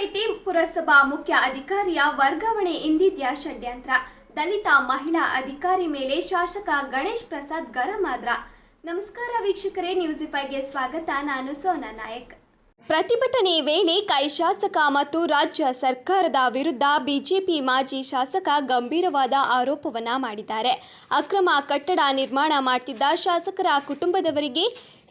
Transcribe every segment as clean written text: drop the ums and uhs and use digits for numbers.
ಗುಂಡ್ಲುಪೇಟೆ ಪುರಸಭಾ ಮುಖ್ಯ ಅಧಿಕಾರಿಯ ವರ್ಗಾವಣೆ ಇಂದಿದ್ಯಾ ಷಡ್ಯಂತ್ರ. ದಲಿತ ಮಹಿಳಾ ಅಧಿಕಾರಿ ಮೇಲೆ ಶಾಸಕ ಗಣೇಶ್ ಪ್ರಸಾದ್ ಗರಂ ಆದ್ರ. ನಮಸ್ಕಾರ ವೀಕ್ಷಕರೇ, ನ್ಯೂಸಿಫೈಗೆ ಸ್ವಾಗತ. ನಾನು ಸೋನಾ ನಾಯಕ್. ಪ್ರತಿಭಟನೆ ವೇಳೆ ಕೈ ಶಾಸಕ ಮತ್ತು ರಾಜ್ಯ ಸರ್ಕಾರದ ವಿರುದ್ಧ ಬಿಜೆಪಿ ಮಾಜಿ ಶಾಸಕ ಗಂಭೀರವಾದ ಆರೋಪವನ್ನ ಮಾಡಿದ್ದಾರೆ. ಅಕ್ರಮ ಕಟ್ಟಡ ನಿರ್ಮಾಣ ಮಾಡುತ್ತಿದ್ದ ಶಾಸಕರ ಕುಟುಂಬದವರಿಗೆ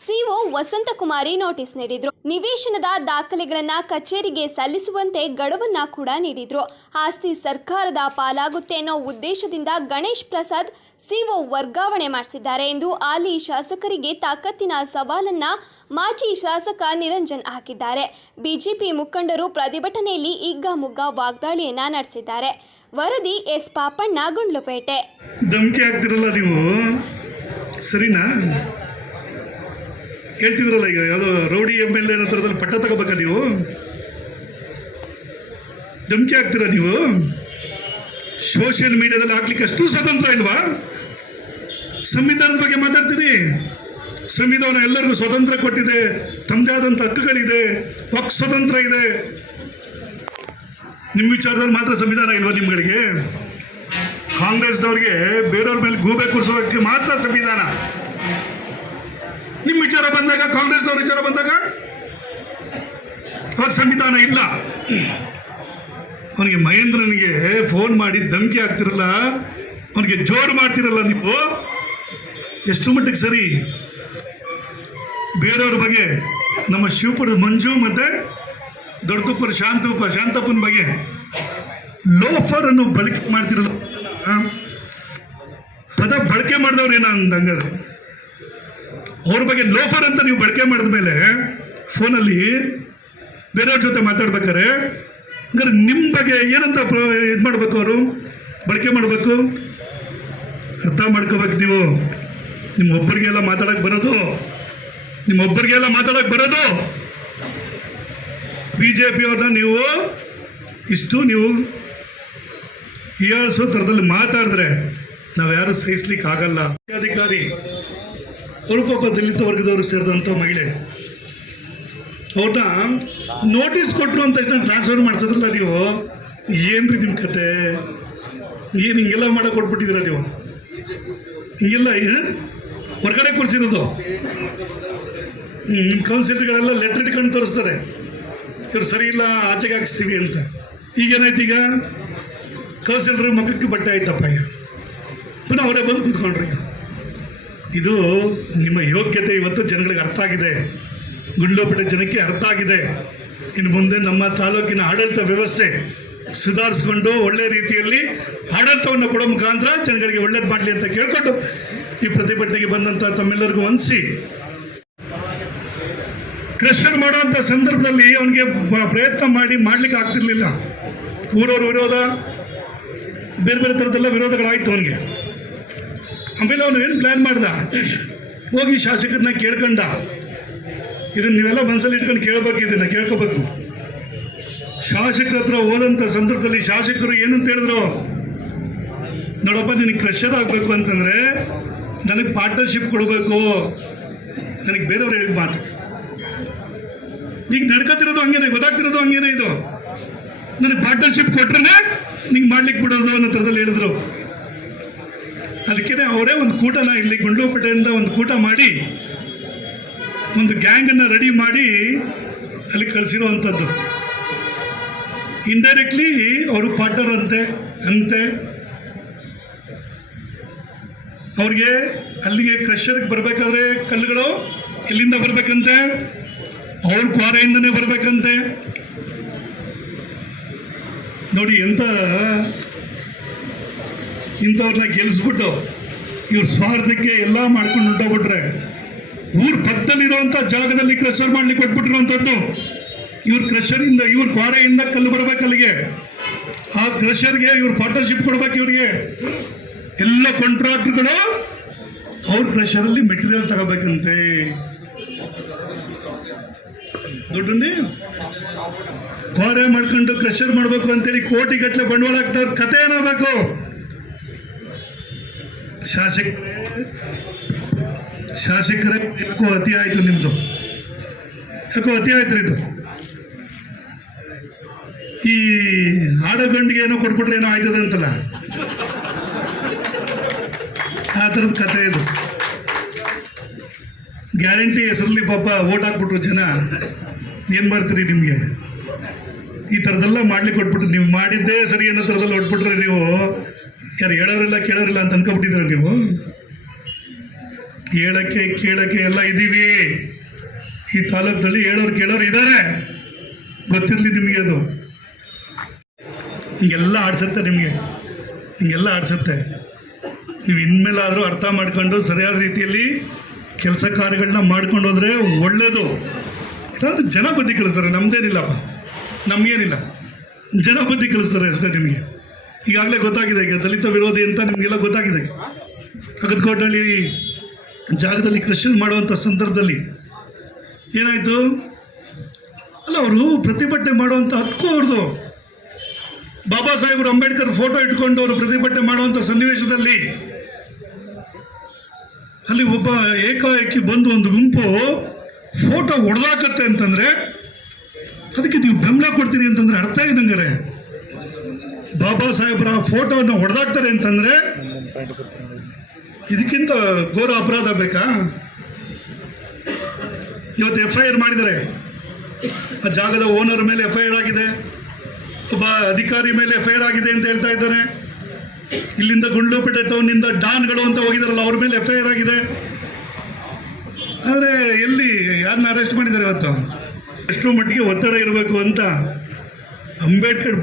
ಸಿಒ ವಸಂತಕುಮಾರಿ ನೋಟಿಸ್ ನೀಡಿದ್ರು. ನಿವೇಶನದ ದಾಖಲೆಗಳನ್ನು ಕಚೇರಿಗೆ ಸಲ್ಲಿಸುವಂತೆ ಗಡುವನ್ನ ಕೂಡ ನೀಡಿದ್ರು. ಆಸ್ತಿ ಸರ್ಕಾರದ ಪಾಲಾಗುತ್ತೆ ಅನ್ನೋ ಉದ್ದೇಶದಿಂದ ಗಣೇಶ್ ಪ್ರಸಾದ್ ಸಿಒ ವರ್ಗಾವಣೆ ಮಾಡಿಸಿದ್ದಾರೆ ಎಂದು ಹಾಲಿ ಶಾಸಕರಿಗೆ ತಾಕತ್ತಿನ ಸವಾಲನ್ನ ಮಾಜಿ ಶಾಸಕ ನಿರಂಜನ್ ಹಾಕಿದ್ದಾರೆ. ಬಿಜೆಪಿ ಮುಖಂಡರು ಪ್ರತಿಭಟನೆಯಲ್ಲಿ ಹಿಗ್ಗಾಮುಗ್ಗಾ ವಾಗ್ದಾಳಿಯನ್ನ ನಡೆಸಿದ್ದಾರೆ. ವರದಿ ಎಸ್ ಪಾಪಣ್ಣ, ಗುಂಡ್ಲುಪೇಟೆ. ಧಮಕಿ ಹಾಕ್ತಿರಲ್ಲ ನೀವು, ಸರಿನಾ? ಹೇಳ್ತಿದ್ರಲ್ಲ, ಈಗ ಯಾವುದೋ ರೌಡಿ MLA ಹತ್ರದಲ್ಲಿ ಪಟ್ಟ ತಗೋಬೇಕಾ ನೀವು? ಧಮಕಿ ಹಾಕ್ತೀರಾ ನೀವು? ಸೋಷಿಯಲ್ ಮೀಡಿಯಾದಲ್ಲಿ ಹಾಕ್ಲಿಕ್ಕೆ ಅಷ್ಟು ಸ್ವತಂತ್ರ ಇಲ್ವಾ? ಸಂವಿಧಾನದ ಬಗ್ಗೆ ಮಾತಾಡ್ತೀರಿ. ಸಂವಿಧಾನ ಎಲ್ಲರಿಗೂ ಸ್ವತಂತ್ರ ಕೊಟ್ಟಿದೆ, ತಮ್ಮದೇ ಆದಂಥ ಹಕ್ಕುಗಳಿದೆ, ವಾಕ್ ಸ್ವತಂತ್ರ ಇದೆ. ನಿಮ್ಮ ವಿಚಾರದಲ್ಲಿ ಮಾತ್ರ ಸಂವಿಧಾನ ಇಲ್ವಾ ನಿಮ್ಗಳಿಗೆ? ಕಾಂಗ್ರೆಸ್ನವ್ರಿಗೆ ಬೇರೆಯವ್ರ ಮೇಲೆ ಗೂಬೆ ಕೂರಿಸೋದಕ್ಕೆ ಮಾತ್ರ ಸಂವಿಧಾನ. ನಿಮ್ಮ ವಿಚಾರ ಬಂದಾಗ, ಕಾಂಗ್ರೆಸ್ನವ್ರ ವಿಚಾರ ಬಂದಾಗ ಅವಾಗ ಸಂವಿಧಾನ ಇಲ್ಲ. ಅವನಿಗೆ ಮಹೇಂದ್ರನಿಗೆ ಫೋನ್ ಮಾಡಿ ಧಮಕಿ ಹಾಕ್ತಿರಲ್ಲ, ಅವನಿಗೆ ಜೋರು ಮಾಡ್ತಿರಲ್ಲ ನೀವು, ಎಷ್ಟು ಮಟ್ಟಿಗೆ ಸರಿ? ಬೇರೆಯವ್ರ ಬಗ್ಗೆ, ನಮ್ಮ ಶಿವಪುರದ ಮಂಜು ಮತ್ತೆ ದೊಡ್ಡಕೊಪ್ಪರ ಶಾಂತಪ್ಪನ ಬಗ್ಗೆ ಲೋಫರ್ ಅನ್ನು ಬಳಕೆ ಮಾಡ್ತಿರಲ್ಲ. ಪದ ಬಳಕೆ ಮಾಡಿದವ್ರು ಏನ ಅಂದಂಗಾದ್ರೆ ಅವ್ರ ಬಗ್ಗೆ ಲೋಫರ್ ಅಂತ ನೀವು ಬಳಕೆ ಮಾಡಿದ ಮೇಲೆ ಫೋನಲ್ಲಿ ಬೇರೆಯವ್ರ ಜೊತೆ ಮಾತಾಡ್ಬೇಕಾರೆ ಹಂಗಾರೆ ನಿಮ್ಮ ಬಗ್ಗೆ ಏನಂತ ಇದು ಮಾಡಬೇಕು, ಅವರು ಬಳಕೆ ಮಾಡಬೇಕು? ಅರ್ಥ ಮಾಡ್ಕೋಬೇಕು ನೀವು. ನಿಮ್ಮೊಬ್ಬರಿಗೆಲ್ಲ ಮಾತಾಡಕ್ಕೆ ಬರೋದು, BJP ಅವ್ರನ್ನ ನೀವು ಇಷ್ಟು ಹೀಯಾಳಿಸೋ ಥರದಲ್ಲಿ ಮಾತಾಡಿದ್ರೆ ನಾವು ಯಾರು ಸಹಿಸ್ಲಿಕ್ಕೆ ಆಗಲ್ಲ. ಅಧಿಕಾರಿ ಅವರು ಪಾಪ ದಲಿತ ವರ್ಗದವರು ಸೇರಿದಂಥ ಮಹಿಳೆ, ಅವ್ರನ್ನ ನೋಟಿಸ್ ಕೊಟ್ಟರು ಅಂತ ತಕ್ಷಣ ಟ್ರಾನ್ಸ್ಫರ್ ಮಾಡಿಸಿದ್ರಲ್ಲ ನೀವು. ಏನ್ರಿ ನಿಮ್ಮ ಕತೆ? ಏನು ಹಿಂಗೆಲ್ಲ ಮಾಡಕ್ಕೆ ಕೊಟ್ಬಿಟ್ಟಿದ್ದೀರ ನೀವು? ಹಿಂಗೆಲ್ಲ ಹೊರಗಡೆ ಕೂರಿಸಿರೋದು. ನಿಮ್ಮ ಕೌನ್ಸಿಲರ್ಗಳೆಲ್ಲ ಲೆಟ್ರ್ ಇಟ್ಕೊಂಡು ತೋರಿಸ್ತಾರೆ, ಇವ್ರು ಸರಿ ಇಲ್ಲ, ಆಚೆಗೆ ಹಾಕಿಸ್ತೀವಿ ಅಂತ. ಈಗೇನಾಯ್ತು? ಈಗ ಕೌನ್ಸಿಲರ್ ಮಗಕ್ಕೆ ಬಟ್ಟೆ ಆಯ್ತಪ್ಪ, ಈಗ ಪುನಃ ಅವರೇ ಬಂದು ಕೂತ್ಕೊಂಡ್ರಿ. ಇದು ನಿಮ್ಮ ಯೋಗ್ಯತೆ ಇವತ್ತು ಜನಗಳಿಗೆ ಅರ್ಥ ಆಗಿದೆ, ಗುಂಡ್ಲುಪೇಟೆ ಜನಕ್ಕೆ ಅರ್ಥ ಆಗಿದೆ. ಇನ್ನು ಮುಂದೆ ನಮ್ಮ ತಾಲೂಕಿನ ಆಡಳಿತ ವ್ಯವಸ್ಥೆ ಸುಧಾರಿಸ್ಕೊಂಡು ಒಳ್ಳೆ ರೀತಿಯಲ್ಲಿ ಆಡಳಿತವನ್ನು ಕೊಡೋ ಮುಖಾಂತರ ಜನಗಳಿಗೆ ಒಳ್ಳೇದು ಮಾಡಲಿ ಅಂತ ಕೇಳ್ಕೊಂಡು ಈ ಪ್ರತಿಭಟನೆಗೆ ಬಂದಂಥ ತಮ್ಮೆಲ್ಲರಿಗೂ ವಂದಿಸಿ, ಕ್ರಷರ್ ಮಾಡುವಂಥ ಸಂದರ್ಭದಲ್ಲಿ ಅವನಿಗೆ ಪ್ರಯತ್ನ ಮಾಡ್ಲಿಕ್ಕೆ ಆಗ್ತಿರ್ಲಿಲ್ಲ. ಊರವ್ರ ವಿರೋಧ, ಬೇರೆ ಬೇರೆ ಥರದ್ದೆಲ್ಲ ವಿರೋಧಗಳಾಯಿತು ಅವನಿಗೆ. ಆಮೇಲೆ ಅವನು ಏನು ಪ್ಲ್ಯಾನ್ ಮಾಡ್ದ, ಹೋಗಿ ಶಾಸಕರನ್ನ ಕೇಳ್ಕೊಂಡ. ಇದನ್ನು ನೀವೆಲ್ಲ ಮನಸ್ಸಲ್ಲಿ ಇಟ್ಕೊಂಡು ಕೇಳ್ಕೋಬೇಕು. ಶಾಸಕರ ಹತ್ರ ಹೋದಂಥ ಸಂದರ್ಭದಲ್ಲಿ ಶಾಸಕರು ಏನಂತ ಹೇಳಿದ್ರು, ನೋಡಪ್ಪ, ನಿನಗೆ ಕ್ರಷರ್ ಆಗಬೇಕು ಅಂತಂದರೆ ನನಗೆ ಪಾರ್ಟ್ನರ್ಶಿಪ್ ಕೊಡಬೇಕು. ನನಗೆ ಬೇರೆಯವ್ರು ಹೇಳಿದ ಮಾತು. ಈಗ ನಡ್ಕೊತಿರೋದು ಹಂಗೇನೆ, ಗೊತ್ತಾಗ್ತಿರೋದು ಹಂಗೇನೆ. ಇದು ನನಗೆ ಪಾರ್ಟ್ನರ್ಶಿಪ್ ಕೊಟ್ರೆ ನಿಂಗೆ ಮಾಡ್ಲಿಕ್ಕೆ ಬಿಡೋದು ಅನ್ನೋ ಥರದಲ್ಲಿ ಹೇಳಿದ್ರು. ಅದಕ್ಕೆ ಅವರೇ ಒಂದು ಕೂಟನ ಇಲ್ಲಿ ಗುಂಡ್ಲುಪೇಟೆಯಿಂದ ಒಂದು ಕೂಟ ಮಾಡಿ ಒಂದು ಗ್ಯಾಂಗನ್ನು ರೆಡಿ ಮಾಡಿ ಅಲ್ಲಿ ಕಳಿಸಿರುವಂಥದ್ದು. ಇಂಡೈರೆಕ್ಟ್ಲಿ ಅವರು ಪಾರ್ಟ್ನರ್ ಅಂತೆ ಅವ್ರಿಗೆ ಅಲ್ಲಿಗೆ ಕ್ರಷರ್ಗೆ ಬರಬೇಕಾದ್ರೆ ಕಲ್ಲುಗಳು ಎಲ್ಲಿಂದ ಬರಬೇಕಂತೆ, ಅವ್ರ ಕ್ವಾರೆಯಿಂದನೇ ಬರಬೇಕಂತೆ. ನೋಡಿ, ಇಂಥವ್ರನ್ನ ಗೆಲ್ಲಿಸ್ಬಿಟ್ಟು ಇವ್ರ ಸ್ವಾರ್ಥಕ್ಕೆ ಎಲ್ಲ ಮಾಡ್ಕೊಂಡು ಹೊಂಟೋಗ್ಬಿಟ್ರೆ, ಊರ ಪಕ್ಕದಲ್ಲಿರುವಂಥ ಜಾಗದಲ್ಲಿ ಕ್ರಷರ್ ಮಾಡ್ಲಿಕ್ಕೆ ಕೊಟ್ಬಿಟ್ಟಿರುವಂಥದ್ದು. ಇವ್ರ ಕ್ರಷರಿಂದ, ಇವ್ರ ಕ್ವಾರೆಯಿಂದ ಕಲ್ಲು ಬರಬೇಕು ಅಲ್ಲಿಗೆ. ಆ ಕ್ರಷರ್ಗೆ ಇವ್ರ ಪಾರ್ಟ್ನರ್ಶಿಪ್ ಕೊಡ್ಬೇಕು. ಇವ್ರಿಗೆ ಎಲ್ಲ ಕಾಂಟ್ರಾಕ್ಟ್ಗಳು ಅವ್ರ ಕ್ರಷರಲ್ಲಿ ಮೆಟೀರಿಯಲ್ ತಗೋಬೇಕಂತೆ. ದುಡ್ಡನ್ನೇ ಕ್ವಾರೆ ಮಾಡ್ಕೊಂಡು ಕ್ರಷರ್ ಮಾಡಬೇಕು ಅಂತೇಳಿ ಕೋಟಿಗಟ್ಟಲೆ ಬಂಡವಾಳ ಹಾಕ್ತವ್ರ ಕತೆ ಏನಾಗಬೇಕು? ಶಾಸಕರೇ ಯಾಕೋ ಅತಿ ಆಯಿತು ನಿಮ್ಮದು, ಯಾಕೋ ಅತಿ ಆಯ್ತು ಇದು. ಈ ಆಡೋ ಗಂಡಿಗೆ ಏನೋ ಕೊಟ್ಬಿಟ್ರೆ ಏನೋ ಆಯ್ತದೆ ಅಂತಲ್ಲ, ಆ ಥರದ ಕಥೆ ಇದು. ಗ್ಯಾರಂಟಿ ಹೆಸರಲ್ಲಿ ಪಾಪ ಓಟ್ ಹಾಕ್ಬಿಟ್ರು ಜನ. ಏನು ಮಾಡ್ತೀರಿ? ನಿಮಗೆ ಈ ಥರದ್ದೆಲ್ಲ ಮಾಡ್ಲಿಕ್ಕೆ ಕೊಟ್ಬಿಟ್ರು. ನೀವು ಮಾಡಿದ್ದೇ ಸರಿ ಅನ್ನೋ ಥರದಲ್ಲಿ ಹೊಟ್ಬಿಟ್ರೆ ನೀವು ಯಾರು ಹೇಳೋರಿಲ್ಲ ಕೇಳೋರಿಲ್ಲ ಅಂತ ಅನ್ಕೊಬಿಟ್ಟಿದ್ರ ನೀವು. ಹೇಳಕ್ಕೆ ಕೇಳಕ್ಕೆ ಎಲ್ಲ ಇದ್ದೀವಿ ಈ ತಾಲೂಕಲ್ಲಿ. ಹೇಳೋರು ಕೇಳೋರು ಇದ್ದಾರೆ, ಗೊತ್ತಿರಲಿ ನಿಮಗೆ. ಅದು ಹಿಂಗೆಲ್ಲ ಆಡ್ಸತ್ತೆ ನಿಮಗೆ, ಹಿಂಗೆಲ್ಲ ಆಡ್ಸತ್ತೆ. ನೀವು ಇನ್ಮೇಲಾದರೂ ಅರ್ಥ ಮಾಡ್ಕೊಂಡು ಸರಿಯಾದ ರೀತಿಯಲ್ಲಿ ಕೆಲಸ ಕಾರ್ಯಗಳನ್ನ ಮಾಡ್ಕೊಂಡು ಹೋದರೆ ಒಳ್ಳೆಯದು. ಇಲ್ಲಾಂದ್ರೆ ಜನ ಬುದ್ಧಿ ಕಲಿಸ್ತಾರೆ. ನಮ್ಮದೇನಿಲ್ಲಪ್ಪ, ನಮಗೇನಿಲ್ಲ, ಜನ ಬುದ್ಧಿ ಕಲಿಸ್ತಾರೆ ಅಷ್ಟೇ. ನಿಮಗೆ ಈಗಾಗಲೇ ಗೊತ್ತಾಗಿದೆ, ಈಗ ದಲಿತ ವಿರೋಧಿ ಅಂತ ನಿಮಗೆಲ್ಲ ಗೊತ್ತಾಗಿದೆ. ಅಗತ್ಕೋಟಲ್ಲಿ ಜಾಗದಲ್ಲಿ ಕೃಷಿ ಮಾಡುವಂಥ ಸಂದರ್ಭದಲ್ಲಿ ಏನಾಯಿತು? ಅಲ್ಲ, ಅವರು ಪ್ರತಿಭಟನೆ ಮಾಡುವಂಥ ಹಕ್ಕು ಅವ್ರದ್ದು. ಬಾಬಾ ಸಾಹೇಬರು ಅಂಬೇಡ್ಕರ್ ಫೋಟೋ ಇಟ್ಕೊಂಡು ಅವರು ಪ್ರತಿಭಟನೆ ಮಾಡುವಂಥ ಸನ್ನಿವೇಶದಲ್ಲಿ ಅಲ್ಲಿ ಒಬ್ಬ ಏಕಾಏಕಿ ಬಂದು ಒಂದು ಗುಂಪು ಫೋಟೋ ಹೊಡೆದಾಕತ್ತೆ ಅಂತಂದರೆ ಅದಕ್ಕೆ ನೀವು ಬೆಂಬಲ ಕೊಡ್ತೀರಿ ಅಂತಂದರೆ ಅರ್ಥ ಏನಂಗಾರೆ? ಬಾಬಾ ಸಾಹೇಬರ ಫೋಟೋವನ್ನು ಹೊಡೆದಾಕ್ತಾರೆ ಅಂತಂದರೆ ಇದಕ್ಕಿಂತ ಘೋರ ಅಪರಾಧ ಬೇಕಾ? ಇವತ್ತು FIR ಮಾಡಿದ್ದಾರೆ. ಆ ಜಾಗದ ಓನರ್ ಮೇಲೆ FIR ಆಗಿದೆ, ಒಬ್ಬ ಅಧಿಕಾರಿ ಮೇಲೆ FIR ಆಗಿದೆ ಅಂತ ಹೇಳ್ತಾ ಇದ್ದಾರೆ. ಇಲ್ಲಿಂದ ಗುಂಡ್ಲುಪೇಟೆ ಟೌನ್ನಿಂದ ಡಾನ್ಗಳು ಅಂತ ಹೋಗಿದಾರಲ್ಲ, ಅವ್ರ ಮೇಲೆ FIR ಆಗಿದೆ. ಆದರೆ ಎಲ್ಲಿ ಯಾರನ್ನ ಅರೆಸ್ಟ್ ಮಾಡಿದ್ದಾರೆ ಇವತ್ತು? ಎಷ್ಟು ಮಟ್ಟಿಗೆ ಒತ್ತಡ ಇರಬೇಕು ಅಂತ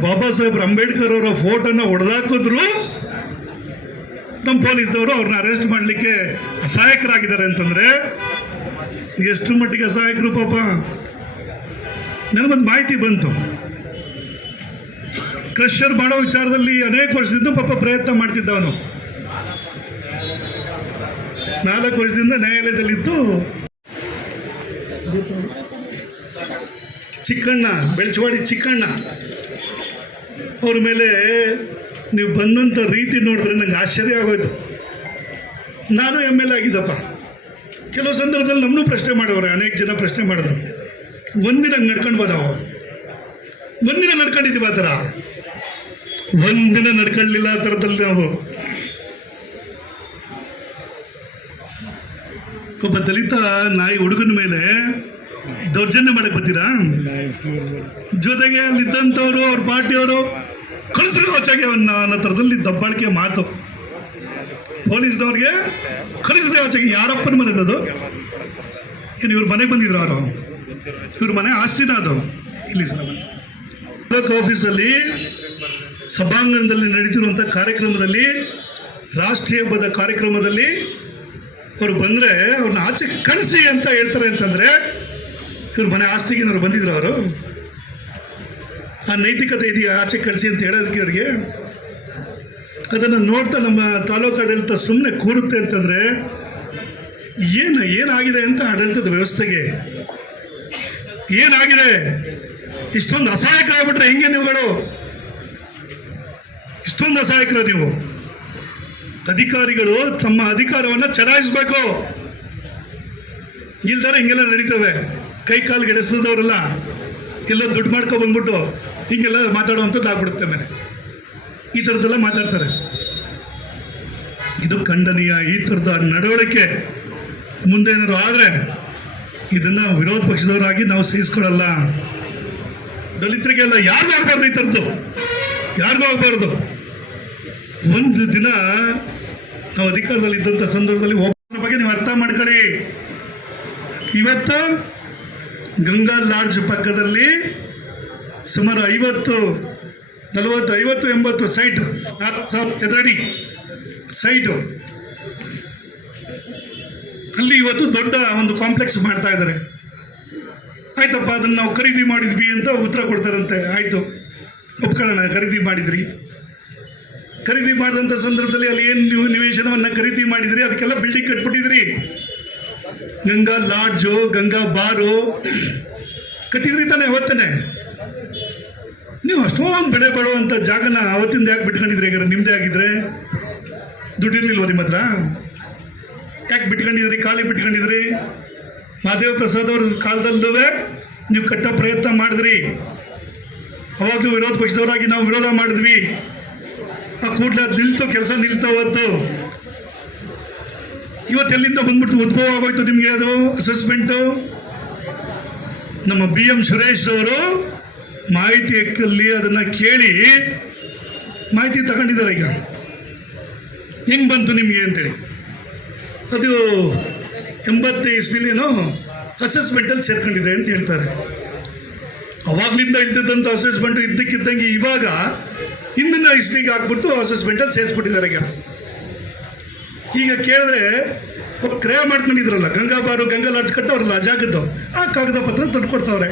ಬಾಬಾ ಸಾಹೇಬ್ ಅಂಬೇಡ್ಕರ್ ಅವರ ಫೋಟೋನ ಹೊಡೆದಾಕಿದ್ರು ನಮ್ಮ ಪೊಲೀಸ್ನವರು ಅವ್ರನ್ನ ಅರೆಸ್ಟ್ ಮಾಡಲಿಕ್ಕೆ ಅಸಹಾಯಕರಾಗಿದ್ದಾರೆ ಅಂತಂದರೆ ಎಷ್ಟು ಮಟ್ಟಿಗೆ ಅಸಹಾಯಕರು ಪಾಪ. ನನಗೊಂದು ಮಾಹಿತಿ ಬಂತು, ಕ್ರಷರ್ ಮಾಡೋ ವಿಚಾರದಲ್ಲಿ ಅನೇಕ ವರ್ಷದಿಂದ ಪಾಪ ಪ್ರಯತ್ನ ಮಾಡ್ತಿದ್ದ ಅವನು. 4 ವರ್ಷದಿಂದ ನ್ಯಾಯಾಲಯದಲ್ಲಿತ್ತು. ಚಿಕ್ಕಣ್ಣ, ಬೆಳ್ಚವಾಡಿ ಚಿಕ್ಕಣ್ಣ ಅವ್ರ ಮೇಲೆ ನೀವು ಬಂದಂಥ ರೀತಿ ನೋಡಿದ್ರೆ ನಂಗೆ ಆಶ್ಚರ್ಯ ಆಗೋಯ್ತು. ನಾನು MLA ಆಗಿದ್ದಪ್ಪ. ಕೆಲವು ಸಂದರ್ಭದಲ್ಲಿ ನಮ್ಮನ್ನು ಪ್ರಶ್ನೆ ಮಾಡೋರು, ಅನೇಕ ಜನ ಪ್ರಶ್ನೆ ಮಾಡಿದ್ರು. ಒಂದಿನ ನಡ್ಕೊಂಡು ನಾವು ಒಂದಿನ ನಡ್ಕೊಂಡಿದ್ದೀವಿ. ಆ ಥರ ಒಂದಿನ ನಡ್ಕೊಳ್ಳಿಲ್ಲ ಆ ಥರದಲ್ಲಿ ನಾವು. ಒಬ್ಬ ದಲಿತ ನಾಯಿ ಹುಡುಗನ ಮೇಲೆ ದೌರ್ಜನ್ಯ ಮಾಡಕ್ಕೆ ಬರ್ತೀರಾ? ಜೊತೆಗೆ ಅಲ್ಲಿದ್ದಂಥವ್ರು ಅವ್ರ ಪಾರ್ಟಿಯವರು ಕಳಿಸಿರೋ ಹೊಚ್ಚಾಗೆ ಅನ್ನೋ ಥರದಲ್ಲಿ ದಬ್ಬಾಳಿಕೆ ಮಾತು. ಪೊಲೀಸ್ನವ್ರಿಗೆ ಕಳಿಸಿದ್ರೆ ಹೊಚ್ಚಾಗೆ. ಯಾರಪ್ಪನ ಮನೆದು ಅದು? ಏನು ಇವ್ರ ಮನೆಗೆ ಬಂದಿದ್ರು ಅವರು? ಇವ್ರ ಮನೆ ಆಸ್ತಿನ ಅದು? ಇಲ್ಲಿ ತಾಲೂಕು ಆಫೀಸಲ್ಲಿ ಸಭಾಂಗಣದಲ್ಲಿ ನಡೀತಿರುವಂಥ ಕಾರ್ಯಕ್ರಮದಲ್ಲಿ, ರಾಷ್ಟ್ರೀಯ ಹಬ್ಬದ ಕಾರ್ಯಕ್ರಮದಲ್ಲಿ ಅವ್ರು ಬಂದರೆ ಅವ್ರನ್ನ ಆಚೆ ಕಳಿಸಿ ಅಂತ ಹೇಳ್ತಾರೆ ಅಂತಂದರೆ ಇವ್ರ ಮನೆ ಆಸ್ತಿಗೆ ಏನಾದ್ರು ಬಂದಿದ್ರು ಅವರು? ಆ ನೈತಿಕತೆ ಇದೆಯಾ ಆಚೆ ಕಳಿಸಿ ಅಂತ ಹೇಳೋದಕ್ಕೆ ಅವ್ರಿಗೆ? ಅದನ್ನು ನೋಡ್ತಾ ನಮ್ಮ ತಾಲೂಕು ಆಡಳಿತ ಸುಮ್ಮನೆ ಕೂರುತ್ತೆ ಅಂತಂದರೆ ಏನಾಗಿದೆ ಅಂತ ಆಡಳಿತದ ವ್ಯವಸ್ಥೆಗೆ ಏನಾಗಿದೆ? ಇಷ್ಟೊಂದು ಅಸಹಾಯಕರಾಗ್ಬಿಟ್ರೆ ಹೆಂಗೆ ನೀವುಗಳು? ಇಷ್ಟೊಂದು ಅಸಹಾಯಕರ ನೀವು? ಅಧಿಕಾರಿಗಳು ತಮ್ಮ ಅಧಿಕಾರವನ್ನು ಚಲಾಯಿಸಬೇಕು. ಇಲ್ದಾರೆ ಹಿಂಗೆಲ್ಲ ನಡೀತವೆ. ಕೈ ಕಾಲು ಗೆಡಿಸಿದವರೆಲ್ಲ ಎಲ್ಲ ದುಡ್ಡು ಮಾಡ್ಕೊ ಬಂದ್ಬಿಟ್ಟು ಹಿಂಗೆಲ್ಲ ಮಾತಾಡುವಂಥದ್ದು ಆಗ್ಬಿಡುತ್ತೆ. ಮೇಲೆ ಈ ಥರದ್ದೆಲ್ಲ ಮಾತಾಡ್ತಾರೆ. ಇದು ಖಂಡನೀಯ. ಈ ಥರದ ನಡವಳಿಕೆ ಮುಂದೇನಾದ್ರು ಆದರೆ ಇದನ್ನು ವಿರೋಧ ಪಕ್ಷದವರಾಗಿ ನಾವು ಸಹಿಸ್ಕೊಳ್ಳಲ್ಲ. ದಲಿತರಿಗೆಲ್ಲ ಯಾರಿಗೂ ಆಗಬಾರ್ದು, ಈ ಥರದ್ದು ಯಾರಿಗೂ ಆಗಬಾರ್ದು. ಒಂದು ದಿನ ನಾವು ಅಧಿಕಾರದಲ್ಲಿ ಇದ್ದಂಥ ಸಂದರ್ಭದಲ್ಲಿ ಒಬ್ಬರ ಬಗ್ಗೆ ನೀವು ಅರ್ಥ ಮಾಡ್ಕೊಳ್ಳಿ. ಇವತ್ತು ಗಂಗಾ ಲಾಡ್ಜ್ ಪಕ್ಕದಲ್ಲಿ ಸುಮಾರು 50, 40, 50, 80 ಸೈಟ್, 4,000 ಚದರಡಿ ಸೈಟು, ಅಲ್ಲಿ ಇವತ್ತು ದೊಡ್ಡ ಒಂದು ಕಾಂಪ್ಲೆಕ್ಸ್ ಮಾಡ್ತಾ ಇದ್ದಾರೆ. ಆಯ್ತಪ್ಪ, ಅದನ್ನು ನಾವು ಖರೀದಿ ಮಾಡಿದ್ವಿ ಅಂತ ಉತ್ತರ ಕೊಡ್ತಾರಂತೆ. ಆಯಿತು, ಒಪ್ಕೊಳ್ಳೋಣ, ಖರೀದಿ ಮಾಡಿದ್ರಿ. ಖರೀದಿ ಮಾಡಿದಂಥ ಸಂದರ್ಭದಲ್ಲಿ ಅಲ್ಲಿ ಏನು ನೀವು ನಿವೇಶನವನ್ನು ಖರೀದಿ ಮಾಡಿದ್ರಿ, ಅದಕ್ಕೆಲ್ಲ ಬಿಲ್ಡಿಂಗ್ ಕಟ್ಬಿಟ್ಟಿದ್ರಿ. ಗಂಗಾ ಲಾಡ್ಜು, ಗಂಗಾ ಬಾರು ಕಟ್ಟಿದ್ರಿ ತಾನೆ ಅವತ್ತೇ. ನೀವು ಅಷ್ಟೊಂದು ಬೆಳೆ ಬಾಳುವಂಥ ಜಾಗನ ಅವತ್ತಿಂದ ಯಾಕೆ ಬಿಟ್ಕೊಂಡಿದ್ರಿ? ಈಗ ನಿಮ್ಮದೇ ಆಗಿದ್ರೆ ದುಡ್ಡಿರ್ಲಿಲ್ವ ನಿಮ್ಮ ಹತ್ರ? ಯಾಕೆ ಬಿಟ್ಕೊಂಡಿದ್ರಿ? ಖಾಲಿ ಬಿಟ್ಕೊಂಡಿದ್ರಿ. ಮಹಾದೇವ ಪ್ರಸಾದ್ ಅವ್ರ ಕಾಲದಲ್ಲೂ ನೀವು ಕಟ್ಟೋ ಪ್ರಯತ್ನ ಮಾಡಿದ್ರಿ. ಅವಾಗಲೂ ವಿರೋಧ ಪಕ್ಷದವರಾಗಿ ನಾವು ವಿರೋಧ ಮಾಡಿದ್ವಿ. ಆ ಕೂಡಲೇ ಅದು ನಿಲ್ತು, ಕೆಲಸ ನಿಲ್ತು. ಇವತ್ತೆಲ್ಲಿಂದ ಬಂದ್ಬಿಟ್ಟು ಉದ್ಭವ ಆಗೋಯ್ತು ನಿಮಗೆ ಅದು ಅಸೆಸ್ಮೆಂಟು. ನಮ್ಮ BM ಸುರೇಶ್ ಅವರು ಮಾಹಿತಿ ಹಕ್ಕಲ್ಲಿ ಅದನ್ನು ಕೇಳಿ ಮಾಹಿತಿ ತಗೊಂಡಿದ್ದಾರೆ. ಈಗ ಹೆಂಗೆ ಬಂತು ನಿಮಗೆ ಅಂತೇಳಿ ಅದು 80 ಇಸ್ವಿಲೇನೋ ಅಸೆಸ್ಮೆಂಟಲ್ಲಿ ಸೇರ್ಕೊಂಡಿದೆ ಅಂತ ಹೇಳ್ತಾರೆ. ಅವಾಗಲಿಂದ ಇದ್ದಿದ್ದಂಥ ಅಸೆಸ್ಮೆಂಟು ಇದ್ದಕ್ಕಿದ್ದಂಗೆ ಇವಾಗ ಹಿಂದಿನ ಇಸ್ವಿಗೆ ಹಾಕ್ಬಿಟ್ಟು ಅಸೆಸ್ಮೆಂಟಲ್ಲಿ ಸೇರಿಸ್ಬಿಟ್ಟಿದ್ದಾರೆ. ಈಗ ಕೇಳಿದ್ರೆ ಕ್ರಯ ಮಾಡ್ಕೊಂಡಿದ್ರಲ್ಲ, ಗಂಗಾ ಲಾಡ್ಜ್ ಕಟ್ಟವ್ರಲ್ಲ ಆ ಜಾಗದ್ದು, ಆ ಕಾಗದ ಪತ್ರ ತಂದು ಕೊಡ್ತಾವ್ರೆ.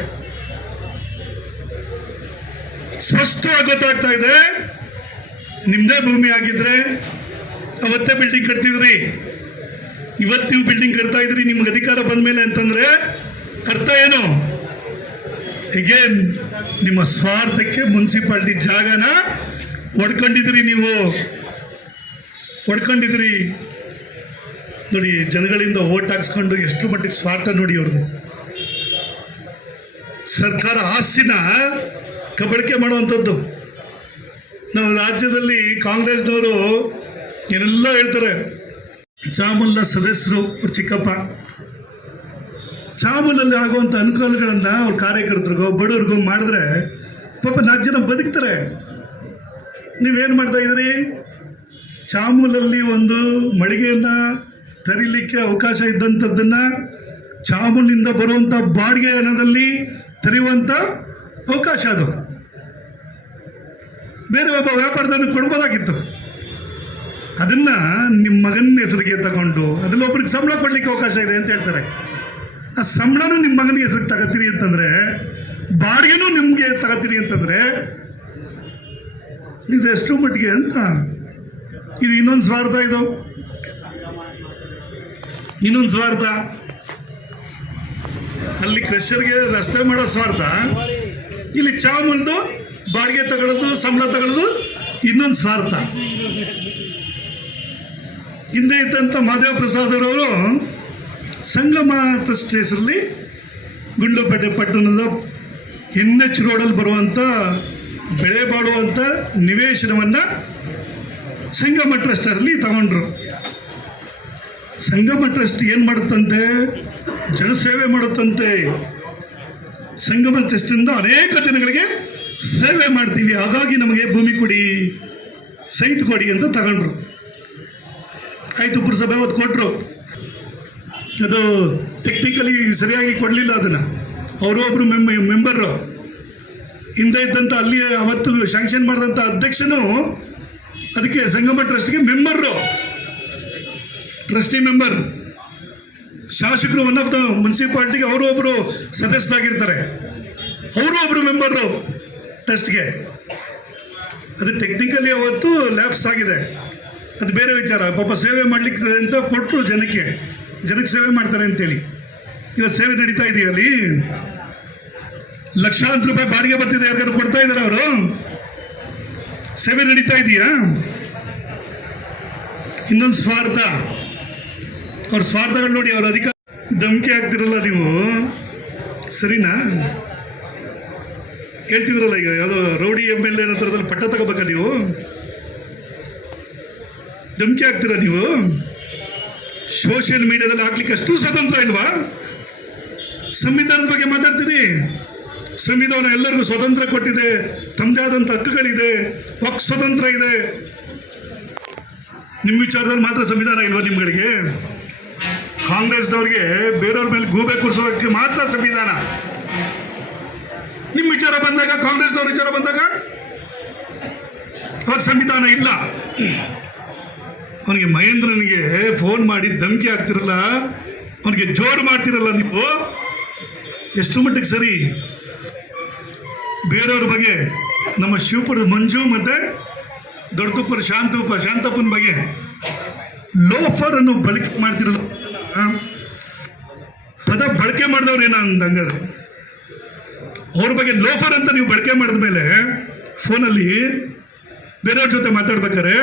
ಸ್ಪಷ್ಟವಾಗಿ ಗೊತ್ತಾಗ್ತಾ ಇದೆ, ನಿಮ್ಮದೇ ಭೂಮಿ ಆಗಿದ್ರೆ ಅವತ್ತೇ ಬಿಲ್ಡಿಂಗ್ ಕಟ್ತಿದ್ರಿ. ಇವತ್ತು ನೀವು ಬಿಲ್ಡಿಂಗ್ ಕಟ್ತಾ ಇದ್ರಿ ನಿಮ್ಗೆ ಅಧಿಕಾರ ಬಂದ ಮೇಲೆ ಅಂತಂದ್ರೆ ಅರ್ಥ ಏನು? ಅಗೇನ್ ನಿಮ್ಮ ಸ್ವಾರ್ಥಕ್ಕೆ ಮುನ್ಸಿಪಾಲ್ಟಿ ಜಾಗನ ಹೊಡ್ಕೊಂಡಿದ್ರಿ. ನೀವು ಹೊಡ್ಕೊಂಡಿದ್ರಿ ನೋಡಿ. ಜನಗಳಿಂದ ಓಟ್ ಹಾಕ್ಸ್ಕೊಂಡು ಎಷ್ಟು ಮಟ್ಟಿಗೆ ಸ್ವಾರ್ಥ ನೋಡಿ ಅವ್ರದ್ದು. ಸರ್ಕಾರ ಆಸ್ತಿನ ಕಬಳಿಕೆ ಮಾಡುವಂಥದ್ದು. ನಾವು ರಾಜ್ಯದಲ್ಲಿ ಕಾಂಗ್ರೆಸ್ನವರು ಏನೆಲ್ಲ ಹೇಳ್ತಾರೆ. ಚಾಮುಲ್ನ ಸದಸ್ಯರು ಅವ್ರ ಚಿಕ್ಕಪ್ಪ ಚಾಮುಲಲ್ಲಿ ಆಗುವಂಥ ಅನುಕೂಲಗಳನ್ನು ಅವ್ರ ಕಾರ್ಯಕರ್ತರಿಗೋ ಬಡವ್ರಿಗೋ ಮಾಡಿದ್ರೆ ಪಾಪ 4 ಜನ ಬದುಕ್ತಾರೆ. ನೀವೇನು ಮಾಡ್ತಾ ಇದ್ರಿ? ಚಾಮುಲಲ್ಲಿ ಒಂದು ಮಳಿಗೆಯನ್ನು ತರಿಲಿಕ್ಕೆ ಅವಕಾಶ ಇದ್ದಂಥದ್ದನ್ನು ಚಾಮುಲಿಂದ ಬರುವಂಥ ಬಾಡಿಗೆ ಹಣದಲ್ಲಿ ತರೆಯುವಂಥ ಅವಕಾಶ ಅದು ಬೇರೆ ಒಬ್ಬ ವ್ಯಾಪಾರದವನಿಗೆ ಕೊಡ್ಬೋದಾಗಿತ್ತು. ಅದನ್ನು ನಿಮ್ಮ ಮಗನ ಹೆಸರಿಗೆ ತಗೊಂಡು ಅದರಲ್ಲಿ ಒಬ್ರಿಗೆ ಸಂಬಳ ಕೊಡಲಿಕ್ಕೆ ಅವಕಾಶ ಇದೆ ಅಂತ ಹೇಳ್ತಾರೆ. ಆ ಸಂಬಳನೂ ನಿಮ್ಮ ಮಗನಿಗೆ ಹೆಸರಿಗೆ ತಗೋತೀರಿ ಅಂತಂದರೆ, ಬಾಡಿಗೆನೂ ನಿಮಗೆ ತಗೋತೀರಿ ಅಂತಂದರೆ ಇದು ಎಷ್ಟು ಮಟ್ಟಿಗೆ ಅಂತ. ಇದು ಇನ್ನೊಂದು ಸ್ವಾರ್ಥ. ಇದು ಇನ್ನೊಂದು ಸ್ವಾರ್ಥ. ಅಲ್ಲಿ ಕ್ರಷರ್ಗೆ ರಸ್ತೆ ಮಾಡೋ ಸ್ವಾರ್ಥ, ಇಲ್ಲಿ ಚಾಮುಲ್ದು ಬಾಡಿಗೆ ತಗೊಳ್ಳೋದು, ಸಂಬಳ ತಗೊಳ್ಳೋದು ಇನ್ನೊಂದು ಸ್ವಾರ್ಥ. ಹಿಂದೆ ಇದ್ದಂಥ ಮಾದೇವ ಪ್ರಸಾದ್ ಅವರು ಸಂಗಮ ಟ್ರಸ್ಟ್ ಹೆಸರಲ್ಲಿ ಗುಂಡ್ಲುಪೇಟೆ ಪಟ್ಟಣದ NH ರೋಡಲ್ಲಿ ಬರುವಂಥ ಬೆಳೆ ಬಾಳುವಂಥ ನಿವೇಶನವನ್ನು ಸಂಗಮ ಟ್ರಸ್ಟಲ್ಲಿ ತಗೊಂಡ್ರು. ಸಂಗಮ ಟ್ರಸ್ಟ್ ಏನು ಮಾಡುತ್ತಂತೆ? ಜನಸೇವೆ ಮಾಡುತ್ತಂತೆ. ಸಂಗಮ ಟ್ರಸ್ಟಿಂದ ಅನೇಕ ಜನಗಳಿಗೆ ಸೇವೆ ಮಾಡ್ತೀವಿ, ಹಾಗಾಗಿ ನಮಗೆ ಭೂಮಿ ಕೊಡಿ, ಸೈಟ್ ಕೊಡಿ ಅಂತ ತಗೊಂಡ್ರು. ಆಯಿತು, ಪುರಸಭೆ ಹೊತ್ತು ಕೊಟ್ಟರು. ಅದು ಟೆಕ್ನಿಕಲಿ ಸರಿಯಾಗಿ ಕೊಡಲಿಲ್ಲ. ಅದನ್ನು ಅವರೊಬ್ಬರು ಮೆಂಬರು ಹಿಂದೆ ಇದ್ದಂಥ ಅಲ್ಲಿ ಅವತ್ತು ಶಾಂಕ್ಷನ್ ಮಾಡಿದಂಥ ಅಧ್ಯಕ್ಷನು ಅದಕ್ಕೆ ಸಂಗಮ ಟ್ರಸ್ಟ್ಗೆ ಮೆಂಬರು, ಟ್ರಸ್ಟಿ ಮೆಂಬರ್. ಶಾಸಕರು ಒನ್ ಆಫ್ ದ ಮುನ್ಸಿಪಾಲ್ಟಿಗೆ ಅವರು ಒಬ್ಬರು ಸದಸ್ಯರಾಗಿರ್ತಾರೆ, ಅವರು ಒಬ್ಬರು ಮೆಂಬರು ಟ್ರಸ್ಟ್ಗೆ. ಅದು ಟೆಕ್ನಿಕಲಿ ಅವತ್ತು ಲ್ಯಾಪ್ಸ್ ಆಗಿದೆ, ಅದು ಬೇರೆ ವಿಚಾರ. ಪಾಪ ಸೇವೆ ಮಾಡಲಿಕ್ಕೆ ಅಂತ ಕೊಟ್ಟರು, ಜನಕ್ಕೆ ಸೇವೆ ಮಾಡ್ತಾರೆ ಅಂತೇಳಿ ಇವತ್ತು ಸೇವೆ ನಡೀತಾ ಇದೆಯಾ? ಅಲ್ಲಿ ಲಕ್ಷಾಂತರ ರೂಪಾಯಿ ಬಾಡಿಗೆ ಬರ್ತಿದೆ, ಯಾರಿಗಾರು ಕೊಡ್ತಾ ಇದ್ದಾರೆ ಅವರು? ಸೇವೆ ನಡೀತಾ ಇದೆಯಾ? ಇನ್ನೊಂದು ಸ್ವಾರ್ಥ. ಅವ್ರ ಸ್ವಾರ್ಥಗಳು ನೋಡಿ. ಅವ್ರ ಅಧಿಕಾರ ಧಮಕಿ ಆಗ್ತಿರಲ್ಲ ನೀವು, ಸರಿನಾ? ಹೇಳ್ತಿದ್ರಲ್ಲ ಈಗ ಯಾವುದೋ ರೌಡಿ MLA ನಂತರದಲ್ಲಿ ಪಟ್ಟ ತಗೋಬೇಕಾ ನೀವು? ಧಮಕಿ ಆಗ್ತೀರಾ ನೀವು? ಸೋಷಿಯಲ್ ಮೀಡಿಯಾದಲ್ಲಿ ಹಾಕ್ಲಿಕ್ಕೆ ಅಷ್ಟು ಸ್ವತಂತ್ರ ಇಲ್ವಾ? ಸಂವಿಧಾನದ ಬಗ್ಗೆ ಮಾತಾಡ್ತೀರಿ. ಸಂವಿಧಾನ ಎಲ್ಲರಿಗೂ ಸ್ವತಂತ್ರ ಕೊಟ್ಟಿದೆ, ತಮ್ಮದೇ ಆದಂಥ ಹಕ್ಕುಗಳಿದೆ, ವಕ್ ಸ್ವತಂತ್ರ ಇದೆ. ನಿಮ್ಮ ವಿಚಾರದಲ್ಲಿ ಮಾತ್ರ ಸಂವಿಧಾನ ಇಲ್ವಾ ನಿಮ್ಗಳಿಗೆ? ಕಾಂಗ್ರೆಸ್ನವ್ರಿಗೆ ಬೇರೆಯವ್ರ ಮೇಲೆ ಗೂಬೆ ಕೂರಿಸೋದಕ್ಕೆ ಮಾತ್ರ ಸಂವಿಧಾನ. ನಿಮ್ಮ ವಿಚಾರ ಬಂದಾಗ, ಕಾಂಗ್ರೆಸ್ನವ್ರ ವಿಚಾರ ಬಂದಾಗ ಅವ್ರ ಸಂವಿಧಾನ ಇಲ್ಲ. ಅವನಿಗೆ ಮಹೇಂದ್ರನಿಗೆ ಫೋನ್ ಮಾಡಿ ಧಮಕಿ ಆಗ್ತಿರಲ್ಲ, ಅವನಿಗೆ ಜೋರು ಮಾಡ್ತಿರಲ್ಲ ನೀವು, ಎಷ್ಟು ಮಟ್ಟಿಗೆ ಸರಿ? ಬೇರೆಯವ್ರ ಬಗ್ಗೆ ನಮ್ಮ ಶಿವಪುರದ ಮಂಜು ಮತ್ತು ದೊಡ್ಡತುಪ್ಪರ ಶಾಂತಪ್ಪನ ಬಗ್ಗೆ ಲೋಫರ್ ಅನ್ನು ಬಳಕೆ ಮಾಡ್ತಿರಲ್ಲ, ಪದ ಬಳಕೆ ಮಾಡಿದವ್ರು ಏನೋ ಹಂಗಾದ್ರೆ ಅವ್ರ ಬಗ್ಗೆ ಲೋಫರ್ ಅಂತ ನೀವು ಬಳಕೆ ಮಾಡಿದ ಮೇಲೆ ಫೋನಲ್ಲಿ ಬೇರೆಯವ್ರ ಜೊತೆ ಮಾತಾಡ್ಬೇಕಾರೆ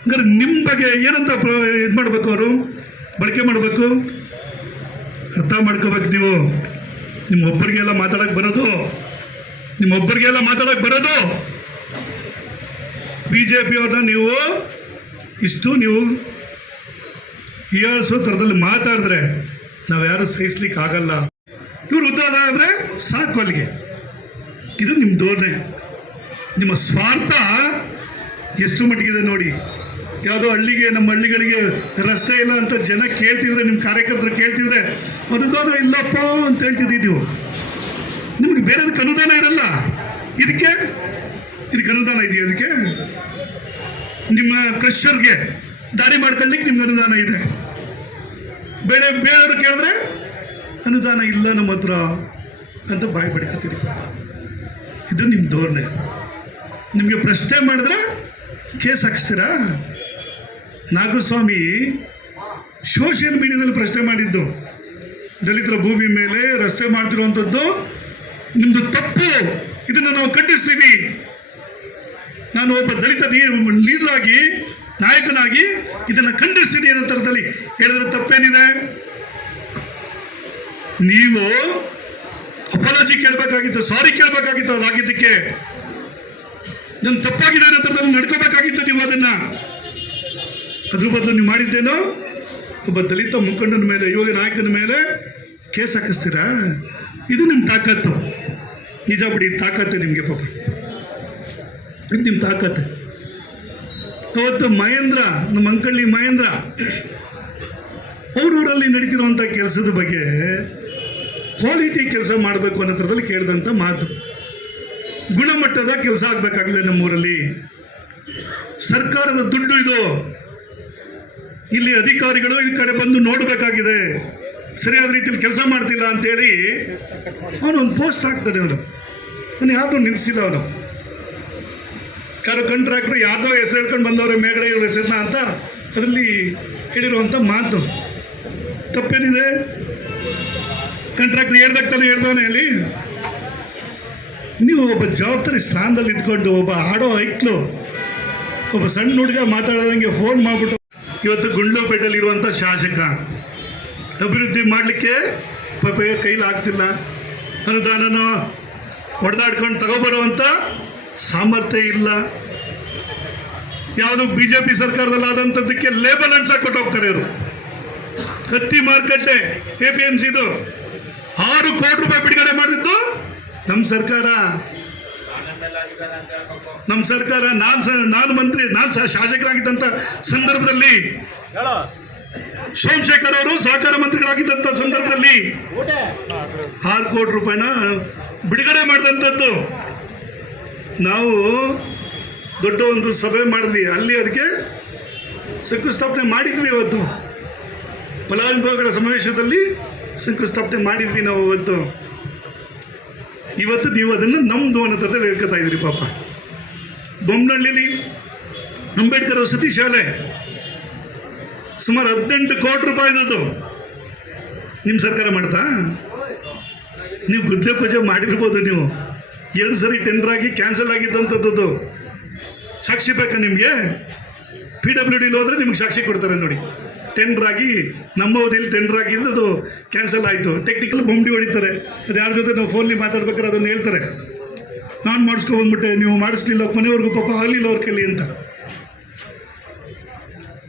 ಹಂಗಾರೆ ನಿಮ್ಮ ಬಗ್ಗೆ ಏನಂತ ಇದು ಮಾಡಬೇಕು? ಅವರು ಬಳಕೆ ಮಾಡಬೇಕು. ಅರ್ಥ ಮಾಡ್ಕೋಬೇಕು ನೀವು. ನಿಮ್ಮ ಒಬ್ಬರಿಗೆಲ್ಲ ಮಾತಾಡೋಕ್ಕೆ ಬರೋದು ನಿಮ್ಮೊಬ್ಬರಿಗೆಲ್ಲ ಮಾತಾಡೋಕೆ ಬರೋದು. BJP ಅವ್ರನ್ನ ನೀವು ಇಷ್ಟು ನೀವು ಹೀಯಾಳಿಸೋ ಥರದಲ್ಲಿ ಮಾತಾಡಿದ್ರೆ ನಾವು ಯಾರು ಸಹಿಸ್ಲಿಕ್ಕೆ ಆಗಲ್ಲ. ಇವ್ರು ಉದ್ಧಾರ ಆದರೆ ಸಾಕು ಅಲ್ಲಿಗೆ. ಇದು ನಿಮ್ಮ ಧೋರಣೆ. ನಿಮ್ಮ ಸ್ವಾರ್ಥ ಎಷ್ಟು ಮಟ್ಟಿಗಿದೆ ನೋಡಿ. ಯಾವುದೋ ಹಳ್ಳಿಗೆ, ನಮ್ಮ ಹಳ್ಳಿಗಳಿಗೆ ರಸ್ತೆ ಇಲ್ಲ ಅಂತ ಜನ ಕೇಳ್ತಿದ್ರೆ, ನಿಮ್ಮ ಕಾರ್ಯಕರ್ತರು ಕೇಳ್ತಿದ್ರೆ ಅನುದಾನ ಇಲ್ಲಪ್ಪ ಅಂತ ಹೇಳ್ತಿದ್ದೀವಿ. ನೀವು ನಿಮ್ಗೆ ಬೇರೆದಕ್ಕೆ ಅನುದಾನ ಇರಲ್ಲ, ಇದಕ್ಕೆ ಅನುದಾನ ಇದೆಯಾ? ಅದಕ್ಕೆ ನಿಮ್ಮ ಕ್ರಷರ್ಗೆ ದಾರಿ ಮಾಡ್ಕೊಳ್ಳಿಕ್ಕೆ ನಿಮ್ಗೆ ಅನುದಾನ ಇದೆ. ಬೇರೆಯವರು ಕೇಳಿದ್ರೆ ಅನುದಾನ ಇಲ್ಲ ನಮ್ಮ ಹತ್ರ ಅಂತ ಬಾಯಿ ಬಡ್ಕತ್ತೀರಿ. ಇದು ನಿಮ್ಮ ಧೋರಣೆ. ನಿಮಗೆ ಪ್ರಶ್ನೆ ಮಾಡಿದ್ರೆ ಕೇಸ್ ಹಾಕಿಸ್ತೀರಾ? ನಾಗಸ್ವಾಮಿ ಸೋಷಿಯಲ್ ಮೀಡಿಯಾದಲ್ಲಿ ಪ್ರಶ್ನೆ ಮಾಡಿದ್ದು, ದಲಿತರ ಭೂಮಿ ಮೇಲೆ ರಸ್ತೆ ಮಾಡ್ತಿರುವಂಥದ್ದು ನಿಮ್ಮದು ತಪ್ಪು, ಇದನ್ನು ನಾವು ಖಂಡಿಸ್ತೀವಿ. ನಾನು ಒಬ್ಬ ದಲಿತ ಲೀಡರ್ ಆಗಿ, ನಾಯಕನಾಗಿ ಇದನ್ನು ಖಂಡಿಸ್ತೀನಿ ಅನ್ನೋ ಥರದಲ್ಲಿ ಹೇಳಿದ್ರೆ ತಪ್ಪೇನಿದೆ? ನೀವು ಅಪಾಲಜಿ ಕೇಳಬೇಕಾಗಿತ್ತು, ಸಾರಿ ಕೇಳಬೇಕಾಗಿತ್ತು. ಅದಾಗಿದ್ದಕ್ಕೆ ನನ್ನ ತಪ್ಪಾಗಿದೆ ಅನ್ನೋ ಥರದಲ್ಲಿ ನಡ್ಕೋಬೇಕಾಗಿತ್ತು ನೀವು ಅದನ್ನ. ಅದ್ರ ಬದಲು ನೀವು ಮಾಡಿದ್ದೇನೋ ಒಬ್ಬ ದಲಿತ ಮುಖಂಡನ ಮೇಲೆ, ಯುವ ನಾಯಕನ ಮೇಲೆ ಕೇಸ್ ಹಾಕಿಸ್ತೀರಾ? ಇದು ನಿಮ್ಮ ತಾಕತ್ತು. ನಿಜ ಬಿಡಿ, ತಾಕತ್ತೆ ನಿಮಗೆ ಪಾಪ, ಇದು ನಿಮ್ಮ ತಾಕತ್ತೆ. ಅವತ್ತು ಮಹೇಂದ್ರ, ನಮ್ಮ ಅಂಕಳ್ಳಿ ಮಹೇಂದ್ರ ಅವ್ರೂರಲ್ಲಿ ನಡೀತಿರುವಂಥ ಕೆಲಸದ ಬಗ್ಗೆ ಕ್ವಾಲಿಟಿ ಕೆಲಸ ಮಾಡಬೇಕು ಅನ್ನೋ ಥರದಲ್ಲಿ ಕೇಳಿದಂಥ ಮಾತು. ಗುಣಮಟ್ಟದ ಕೆಲಸ ಆಗಬೇಕಾಗಿದೆ ನಮ್ಮೂರಲ್ಲಿ. ಸರ್ಕಾರದ ದುಡ್ಡು ಇದು. ಇಲ್ಲಿ ಅಧಿಕಾರಿಗಳು ಈ ಕಡೆ ಬಂದು ನೋಡಬೇಕಾಗಿದೆ, ಸರಿಯಾದ ರೀತಿಯಲ್ಲಿ ಕೆಲಸ ಮಾಡ್ತಿಲ್ಲ ಅಂತೇಳಿ ಅವನೊಂದು ಪೋಸ್ಟ್ ಹಾಕ್ತಾನೆ. ಅವನು ಯಾರನ್ನೂ ನಿಲ್ಲಿಸಿಲ್ಲ. ಅವನು ಯಾರೋ ಕಾಂಟ್ರಾಕ್ಟ್ರು ಯಾರ್ದೋ ಹೆಸರು ಹೇಳ್ಕೊಂಡು ಬಂದವ್ರೆ ಮೇಗಡೆ ಇವ್ರ ಹೆಸರನ್ನ ಅಂತ ಅದರಲ್ಲಿ ಹೇಳಿರುವಂಥ ಮಾತು. ತಪ್ಪೇನಿದೆ? ಕಾಂಟ್ರಾಕ್ಟ್ರ್ ಹೇಳ್ದಾಗ್ತಾನೆ ಹೇಳ್ದವನೇ ಅಲ್ಲಿ. ನೀವು ಒಬ್ಬ ಜವಾಬ್ದಾರಿ ಸ್ಥಾನದಲ್ಲಿ ಇದ್ಕೊಂಡು, ಒಬ್ಬ ಆಡೋ ಐಕ್ಲು, ಒಬ್ಬ ಸಣ್ಣ ಹುಡುಗ ಮಾತಾಡೋದಂಗೆ ಫೋನ್ ಮಾಡಿಬಿಟ್ಟು ಇವತ್ತು ಗುಂಡ್ಲುಪೇಟೆಯಲ್ಲಿ ಇರುವಂಥ ಶಾಸಕ ಅಭಿವೃದ್ಧಿ ಮಾಡಲಿಕ್ಕೆ ಪಾಪ ಕೈಲಿ ಆಗ್ತಿಲ್ಲ, ಅನುದಾನನ ಹೊಡೆದಾಡ್ಕೊಂಡು ತಗೊಬರುವಂಥ ಸಾಮರ್ಥ್ಯ ಇಲ್ಲ. ಯಾವುದು BJP ಸರ್ಕಾರದಲ್ಲಿ ಆದಂಥದ್ದಕ್ಕೆ ಲೇಬಲ್ ಅನ್ಸಕ್ಕೆ ಕೊಟ್ಟು ಹೋಗ್ತಾರೆ ಇವರು. ಹತ್ತಿ ಮಾರುಕಟ್ಟೆ APMCದು 6 ಕೋಟಿ ರೂಪಾಯಿ ಬಿಡುಗಡೆ ಮಾಡಿದ್ದು ನಮ್ಮ ಸರ್ಕಾರ. ನಾನು ಮಂತ್ರಿ, ನಾನು ಶಾಸಕರಾಗಿದ್ದಂಥ ಸಂದರ್ಭದಲ್ಲಿ, ಸೋಮಶೇಖರ್ ಅವರು ಸಹಕಾರ ಮಂತ್ರಿಗಳಾಗಿದ್ದಂಥ ಸಂದರ್ಭದಲ್ಲಿ 6 ಕೋಟಿ ರೂಪಾಯಿನ ಬಿಡುಗಡೆ ಮಾಡಿದಂಥದ್ದು. ನಾವು ದೊಡ್ಡ ಒಂದು ಸಭೆ ಮಾಡಿದ್ವಿ, ಅಲ್ಲಿ ಅದಕ್ಕೆ ಶಂಕುಸ್ಥಾಪನೆ ಮಾಡಿದ್ವಿ. ಇವತ್ತು ಫಲಾನುಭವಿಗಳ ಸಮಾವೇಶದಲ್ಲಿ ಶಂಕುಸ್ಥಾಪನೆ ಮಾಡಿದ್ವಿ ನಾವು. ಇವತ್ತು ನೀವು ಅದನ್ನು ನಮ್ಮದು ಅನ್ನೋ ಥರದಲ್ಲಿ ಹೇಳ್ಕೊತಾ ಇದ್ರಿ. ಪಾಪ ಬೊಮ್ಮನಹಳ್ಳಿಲಿ ಅಂಬೇಡ್ಕರ್ ವಸತಿ ಶಾಲೆ ಸುಮಾರು 18 ಕೋಟಿ ರೂಪಾಯಿದು ನಿಮ್ಮ ಸರ್ಕಾರ ಮಾಡ್ತಾ? ನೀವು ಗುದ್ದೆ ಪೂಜೆ ಮಾಡಿರ್ಬೋದು. ನೀವು 2 ಸರಿ ಟೆಂಡರ್ ಆಗಿ ಕ್ಯಾನ್ಸಲ್ ಆಗಿದ್ದಂಥದ್ದು ಸಾಕ್ಷಿ ಬೇಕಾ ನಿಮಗೆ? PWDಲಿ ಹೋದರೆ ನಿಮ್ಗೆ ಸಾಕ್ಷಿ ಕೊಡ್ತಾರೆ ನೋಡಿ. ಟೆಂಡರ್ ಆಗಿ ನಮ್ಮ ಅವಧಿಯಲ್ಲಿ ಟೆಂಡರ್ ಆಗಿದ್ದು ಅದು ಕ್ಯಾನ್ಸಲ್ ಆಯಿತು. ಟೆಕ್ನಿಕಲ್ ಬೊಂಬಿ ಹೊಡಿತಾರೆ. ಅದು ಯಾರ ಜೊತೆ ನಾವು ಫೋನ್ಲಿ ಮಾತಾಡ್ಬೇಕಾದ್ರೆ ಅದನ್ನು ಹೇಳ್ತಾರೆ, ನಾನು ಮಾಡಿಸ್ಕೊಬಂದ್ಬಿಟ್ಟೆ, ನೀವು ಮಾಡಿಸ್ಲಿಲ್ಲ, ಕೊನೆವರೆಗೂ ಪಾಪ ಆಗಲಿಲ್ಲ ಅವ್ರ ಕೈಲಿ ಅಂತ.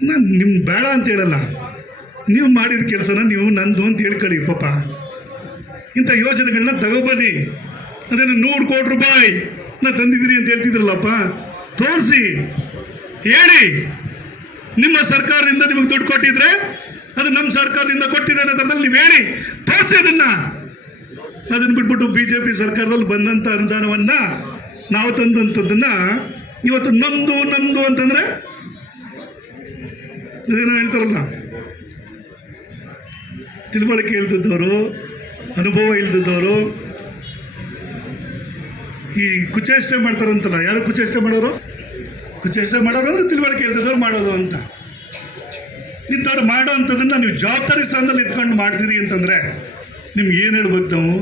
ನಾನು ನಿಮ್ಗೆ ಬೇಡ ಅಂತ ಹೇಳಲ್ಲ, ನೀವು ಮಾಡಿದ ಕೆಲಸನ ನೀವು ನಂದು ಅಂತ ಹೇಳ್ಕೊಳ್ಳಿ. ಪಾಪ ಇಂಥ ಯೋಜನೆಗಳನ್ನ ತಗೊಬನ್ನಿ. ಅದೇನು 100 ಕೋಟಿ ರೂಪಾಯಿ ನಾ ತಂದಿದ್ದೀರಿ ಅಂತ ಹೇಳ್ತಿದ್ರಲ್ಲಪ್ಪ, ತೋರಿಸಿ ಹೇಳಿ. ನಿಮ್ಮ ಸರ್ಕಾರದಿಂದ ನಿಮಗೆ ದುಡ್ಡು ಕೊಟ್ಟಿದ್ರೆ ಅದು ನಮ್ಮ ಸರ್ಕಾರದಿಂದ ಕೊಟ್ಟಿದೆ ಅನ್ನೋದ್ರಲ್ಲಿ ನೀವು ಹೇಳಿ, ತೋರಿಸಿ ಅದನ್ನು ಬಿಟ್ಬಿಟ್ಟು BJP ಸರ್ಕಾರದಲ್ಲಿ ಬಂದಂಥ ಅನುದಾನವನ್ನ ನಾವು ತಂದಂಥದ್ದನ್ನ ಇವತ್ತು ನಮ್ದು ಅಂತಂದ್ರೆ ಅದೇನೋ ಹೇಳ್ತಾರಲ್ಲ, ತಿಳುವಳಿಕೆ ಇಲ್ದಿದ್ದವರು, ಅನುಭವ ಇಲ್ದಿದ್ದವರು ಈ ಕುಚೇಷ್ಟೆ ಮಾಡ್ತಾರಂತಲ್ಲ. ಯಾರು ಕುಚೇಷ್ಟೆ ಮಾಡೋರು ಅಂದ್ರೆ ತಿಳುವಳಿಕೆ ಇಲ್ದಿದ್ದವ್ರು ಮಾಡೋದು ಅಂತ. ಇಂಥವ್ರು ಮಾಡೋ ಅಂಥದ್ದನ್ನು ನೀವು ಜವಾಬ್ದಾರಿ ಸ್ಥಾನದಲ್ಲಿ ಇದ್ಕೊಂಡು ಮಾಡ್ತೀರಿ ಅಂತಂದರೆ ನಿಮ್ಗೆ ಏನು ಹೇಳ್ಬೇಕು? ನಾವು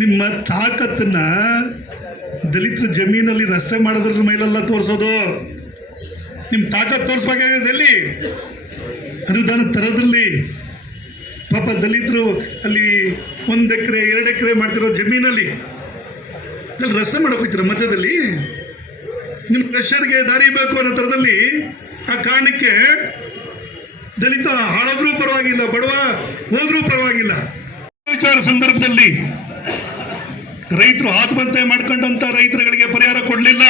ನಿಮ್ಮ ತಾಕತ್ತನ್ನ ದಲಿತರ ಜಮೀನಲ್ಲಿ ರಸ್ತೆ ಮಾಡೋದ್ರ ಮೇಲೆಲ್ಲ ತೋರಿಸೋದು. ನಿಮ್ಮ ತಾಕತ್ತು ತೋರಿಸ್ಬೇಕಾಗಿದೆ ಎಲ್ಲಿ? ಅನುದಾನ ತರೋದ್ರಲ್ಲಿ. ಪಾಪ ದಲಿತರು ಅಲ್ಲಿ 1 ಎಕರೆ 2 ಎಕರೆ ಮಾಡ್ತಿರೋ ಜಮೀನಲ್ಲಿ ಅಲ್ಲಿ ರಸ್ತೆ ಮಾಡಕ್ಕೆ ಹೋಗ್ತೀರ ಮಧ್ಯದಲ್ಲಿ ನಿಮ್ಮ ಕ್ರಷರ್ಗೆ ದಾರಿ ಬೇಕು ಅನ್ನೋ ಥರದಲ್ಲಿ ಆ ಕಾರಣಕ್ಕೆ ದಲಿತ ಹಾಳಾದ್ರೂ ಪರವಾಗಿಲ್ಲ, ಬಡವ ಹೋದ್ರೂ ಪರವಾಗಿಲ್ಲ. ವಿಚಾರ ಸಂದರ್ಭದಲ್ಲಿ ರೈತರು ಆತ್ಮಹತ್ಯೆ ಮಾಡ್ಕೊಂಡಂತ ರೈತರುಗಳಿಗೆ ಪರಿಹಾರ ಕೊಡಲಿಲ್ಲ.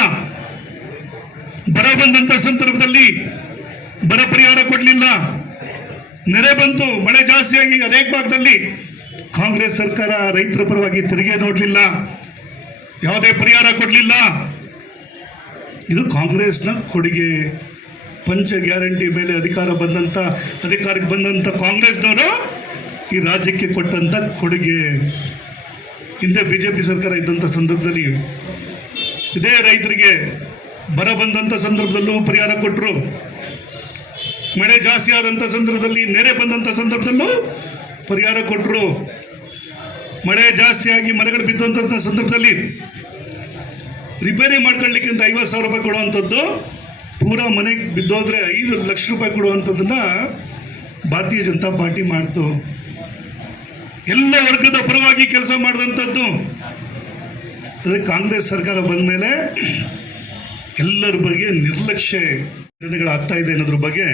ಬರ ಬಂದಂತ ಸಂದರ್ಭದಲ್ಲಿ ಬರ ಪರಿಹಾರ ಕೊಡಲಿಲ್ಲ. ನೆರೆ ಬಂತು, ಮಳೆ ಜಾಸ್ತಿಯಾಗಿ ಅನೇಕ ಭಾಗದಲ್ಲಿ ಕಾಂಗ್ರೆಸ್ ಸರ್ಕಾರ ರೈತರ ಪರವಾಗಿ ತೆರಿಗೆ ನೋಡಲಿಲ್ಲ, ಯಾವುದೇ ಪರಿಹಾರ ಕೊಡಲಿಲ್ಲ. ಇದು ಕಾಂಗ್ರೆಸ್ನ ಕೊಡುಗೆ. ಪಂಚ ಗ್ಯಾರಂಟಿ ಮೇಲೆ ಅಧಿಕಾರಕ್ಕೆ ಬಂದಂತ ಕಾಂಗ್ರೆಸ್ನವರು ಈ ರಾಜ್ಯಕ್ಕೆ ಕೊಟ್ಟಂತ ಕೊಡುಗೆ. ಹಿಂದೆ ಬಿಜೆಪಿ ಸರ್ಕಾರ ಇದ್ದಂಥ ಸಂದರ್ಭದಲ್ಲಿ ಇದೇ ರೈತರಿಗೆ ಬರ ಬಂದಂಥ ಸಂದರ್ಭದಲ್ಲೂ ಪರಿಹಾರ ಕೊಟ್ಟರು. ಮಳೆ ಜಾಸ್ತಿ ಆದಂಥ ಸಂದರ್ಭದಲ್ಲಿ, ನೆರೆ ಬಂದಂಥ ಸಂದರ್ಭದಲ್ಲೂ ಪರಿಹಾರ ಕೊಟ್ಟರು. ಮಳೆ ಜಾಸ್ತಿಯಾಗಿ ಮರಗಳು ಬಿದ್ದಂಥ ಸಂದರ್ಭದಲ್ಲಿ ರಿಪೇರಿ ಮಾಡ್ಕೊಳ್ಳಿಕ್ಕೆ ಅಂತ 50,000 ರೂಪಾಯಿ ಕೊಡುವಂಥದ್ದು, ಪೂರಾ ಮನೆಗೆ ಬಿದ್ದೋದ್ರೆ 5 ಲಕ್ಷ ರೂಪಾಯಿ ಕೊಡುವಂಥದ್ದನ್ನ ಭಾರತೀಯ ಜನತಾ ಪಾರ್ಟಿ ಮಾಡ್ತು. ಎಲ್ಲ ವರ್ಗದ ಪರವಾಗಿ ಕೆಲಸ ಮಾಡಿದಂಥದ್ದು. ಆದರೆ ಕಾಂಗ್ರೆಸ್ ಸರ್ಕಾರ ಬಂದ ಮೇಲೆ ಎಲ್ಲರ ಬಗ್ಗೆ ನಿರ್ಲಕ್ಷ್ಯ ಘಟನೆಗಳಾಗ್ತಾ ಇದೆ ಅನ್ನೋದ್ರ ಬಗ್ಗೆ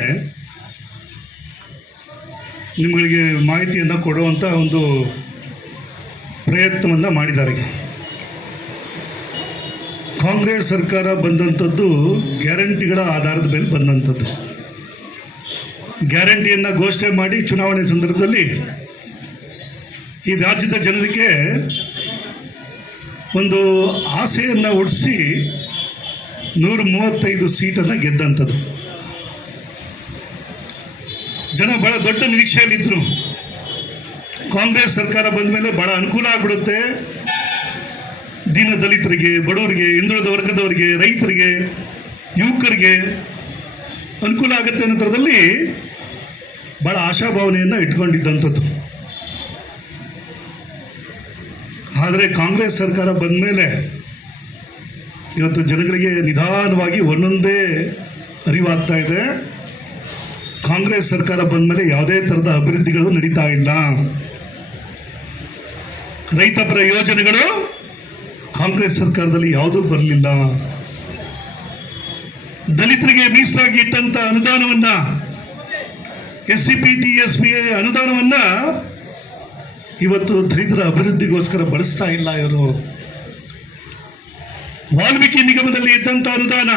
ನಿಮಗೆ ಮಾಹಿತಿಯನ್ನು ಕೊಡುವಂಥ ಒಂದು ಪ್ರಯತ್ನವನ್ನು ಮಾಡಿದ್ದಾರೆ. ಕಾಂಗ್ರೆಸ್ ಸರ್ಕಾರ ಬಂದಂಥದ್ದು ಗ್ಯಾರಂಟಿಗಳ ಆಧಾರದ ಮೇಲೆ ಬಂದಂಥದ್ದು. ಗ್ಯಾರಂಟಿಯನ್ನು ಘೋಷಣೆ ಮಾಡಿ ಚುನಾವಣೆ ಸಂದರ್ಭದಲ್ಲಿ ಈ ರಾಜ್ಯದ ಜನರಿಗೆ ಒಂದು ಆಸೆಯನ್ನು ಹುಟ್ಟಿಸಿ 135 ಸೀಟನ್ನು ಗೆದ್ದಂಥದ್ದು. ಜನ ಬಹಳ ದೊಡ್ಡ ನಿರೀಕ್ಷೆಯಲ್ಲಿದ್ದರು. ಕಾಂಗ್ರೆಸ್ ಸರ್ಕಾರ ಬಂದ ಮೇಲೆ ಬಹಳ ಅನುಕೂಲ ಆಗ್ಬಿಡುತ್ತೆ, ದೀನ ದಲಿತರಿಗೆ, ಬಡವರಿಗೆ, ಹಿಂದುಳಿದ ವರ್ಗದವರಿಗೆ, ರೈತರಿಗೆ, ಯುವಕರಿಗೆ ಅನುಕೂಲ ಆಗುತ್ತೆ ಅನ್ನೋ ಥರದಲ್ಲಿ ಬಹಳ ಆಶಾಭಾವನೆಯನ್ನು ಇಟ್ಕೊಂಡಿದ್ದಂಥದ್ದು. ಆದರೆ ಕಾಂಗ್ರೆಸ್ ಸರ್ಕಾರ ಬಂದ ಮೇಲೆ ಇವತ್ತು ಜನಗಳಿಗೆ ನಿಧಾನವಾಗಿ ಒಂದೊಂದೇ ಅರಿವಾಗ್ತಾ ಇದೆ. ಕಾಂಗ್ರೆಸ್ ಸರ್ಕಾರ ಬಂದ ಮೇಲೆ ಯಾವುದೇ ಥರದ ಅಭಿವೃದ್ಧಿಗಳು ನಡೀತಾ ಇಲ್ಲ. ರೈತಪರ ಯೋಜನೆಗಳು ಕಾಂಗ್ರೆಸ್ ಸರ್ಕಾರದಲ್ಲಿ ಯಾವುದೂ ಬರಲಿಲ್ಲ. ದಲಿತರಿಗೆ ಮೀಸಲಾಗಿ ಇಟ್ಟಂತ ಅನುದಾನವನ್ನ, SCPT SPA ಅನುದಾನವನ್ನ ಇವತ್ತು ದಲಿತರ ಅಭಿವೃದ್ಧಿಗೋಸ್ಕರ ಬಳಸ್ತಾ ಇಲ್ಲ ಇವರು. ವಾಲ್ಮೀಕಿ ನಿಗಮದಲ್ಲಿ ಇದ್ದಂಥ ಅನುದಾನ,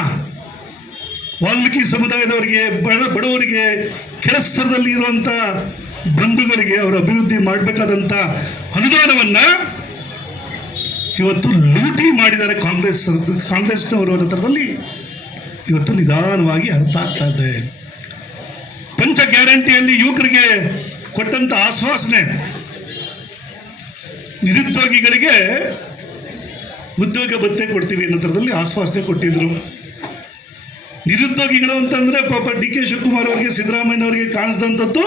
ವಾಲ್ಮೀಕಿ ಸಮುದಾಯದವರಿಗೆ, ಬಡವರಿಗೆ, ಕೆಳಸ್ತರದಲ್ಲಿ ಇರುವಂಥ ಬಂಧುಗಳಿಗೆ ಅವರು ಅಭಿವೃದ್ಧಿ ಮಾಡಬೇಕಾದಂಥ ಅನುದಾನವನ್ನ ಇವತ್ತು ಲೂಟಿ ಮಾಡಿದ್ದಾರೆ ಕಾಂಗ್ರೆಸ್ನವರು ಅನ್ನೋ ಥರದಲ್ಲಿ ಇವತ್ತು ನಿಧಾನವಾಗಿ ಅರ್ಥ ಆಗ್ತಾ ಇದೆ. ಪಂಚ ಗ್ಯಾರಂಟಿಯಲ್ಲಿ ಯುವಕರಿಗೆ ಕೊಟ್ಟಂತ ಆಶ್ವಾಸನೆ, ನಿರುದ್ಯೋಗಿಗಳಿಗೆ ಉದ್ಯೋಗ ಭತ್ಯೆ ಕೊಡ್ತೀವಿ ಅನ್ನೋ ಥರದಲ್ಲಿ ಆಶ್ವಾಸನೆ ಕೊಟ್ಟಿದ್ರು. ನಿರುದ್ಯೋಗಿಗಳು ಅಂತಂದ್ರೆ ಪಾಪ DK ಶಿವಕುಮಾರ್ ಅವರಿಗೆ, ಸಿದ್ದರಾಮಯ್ಯನವರಿಗೆ ಕಾಣಿಸಿದಂಥದ್ದು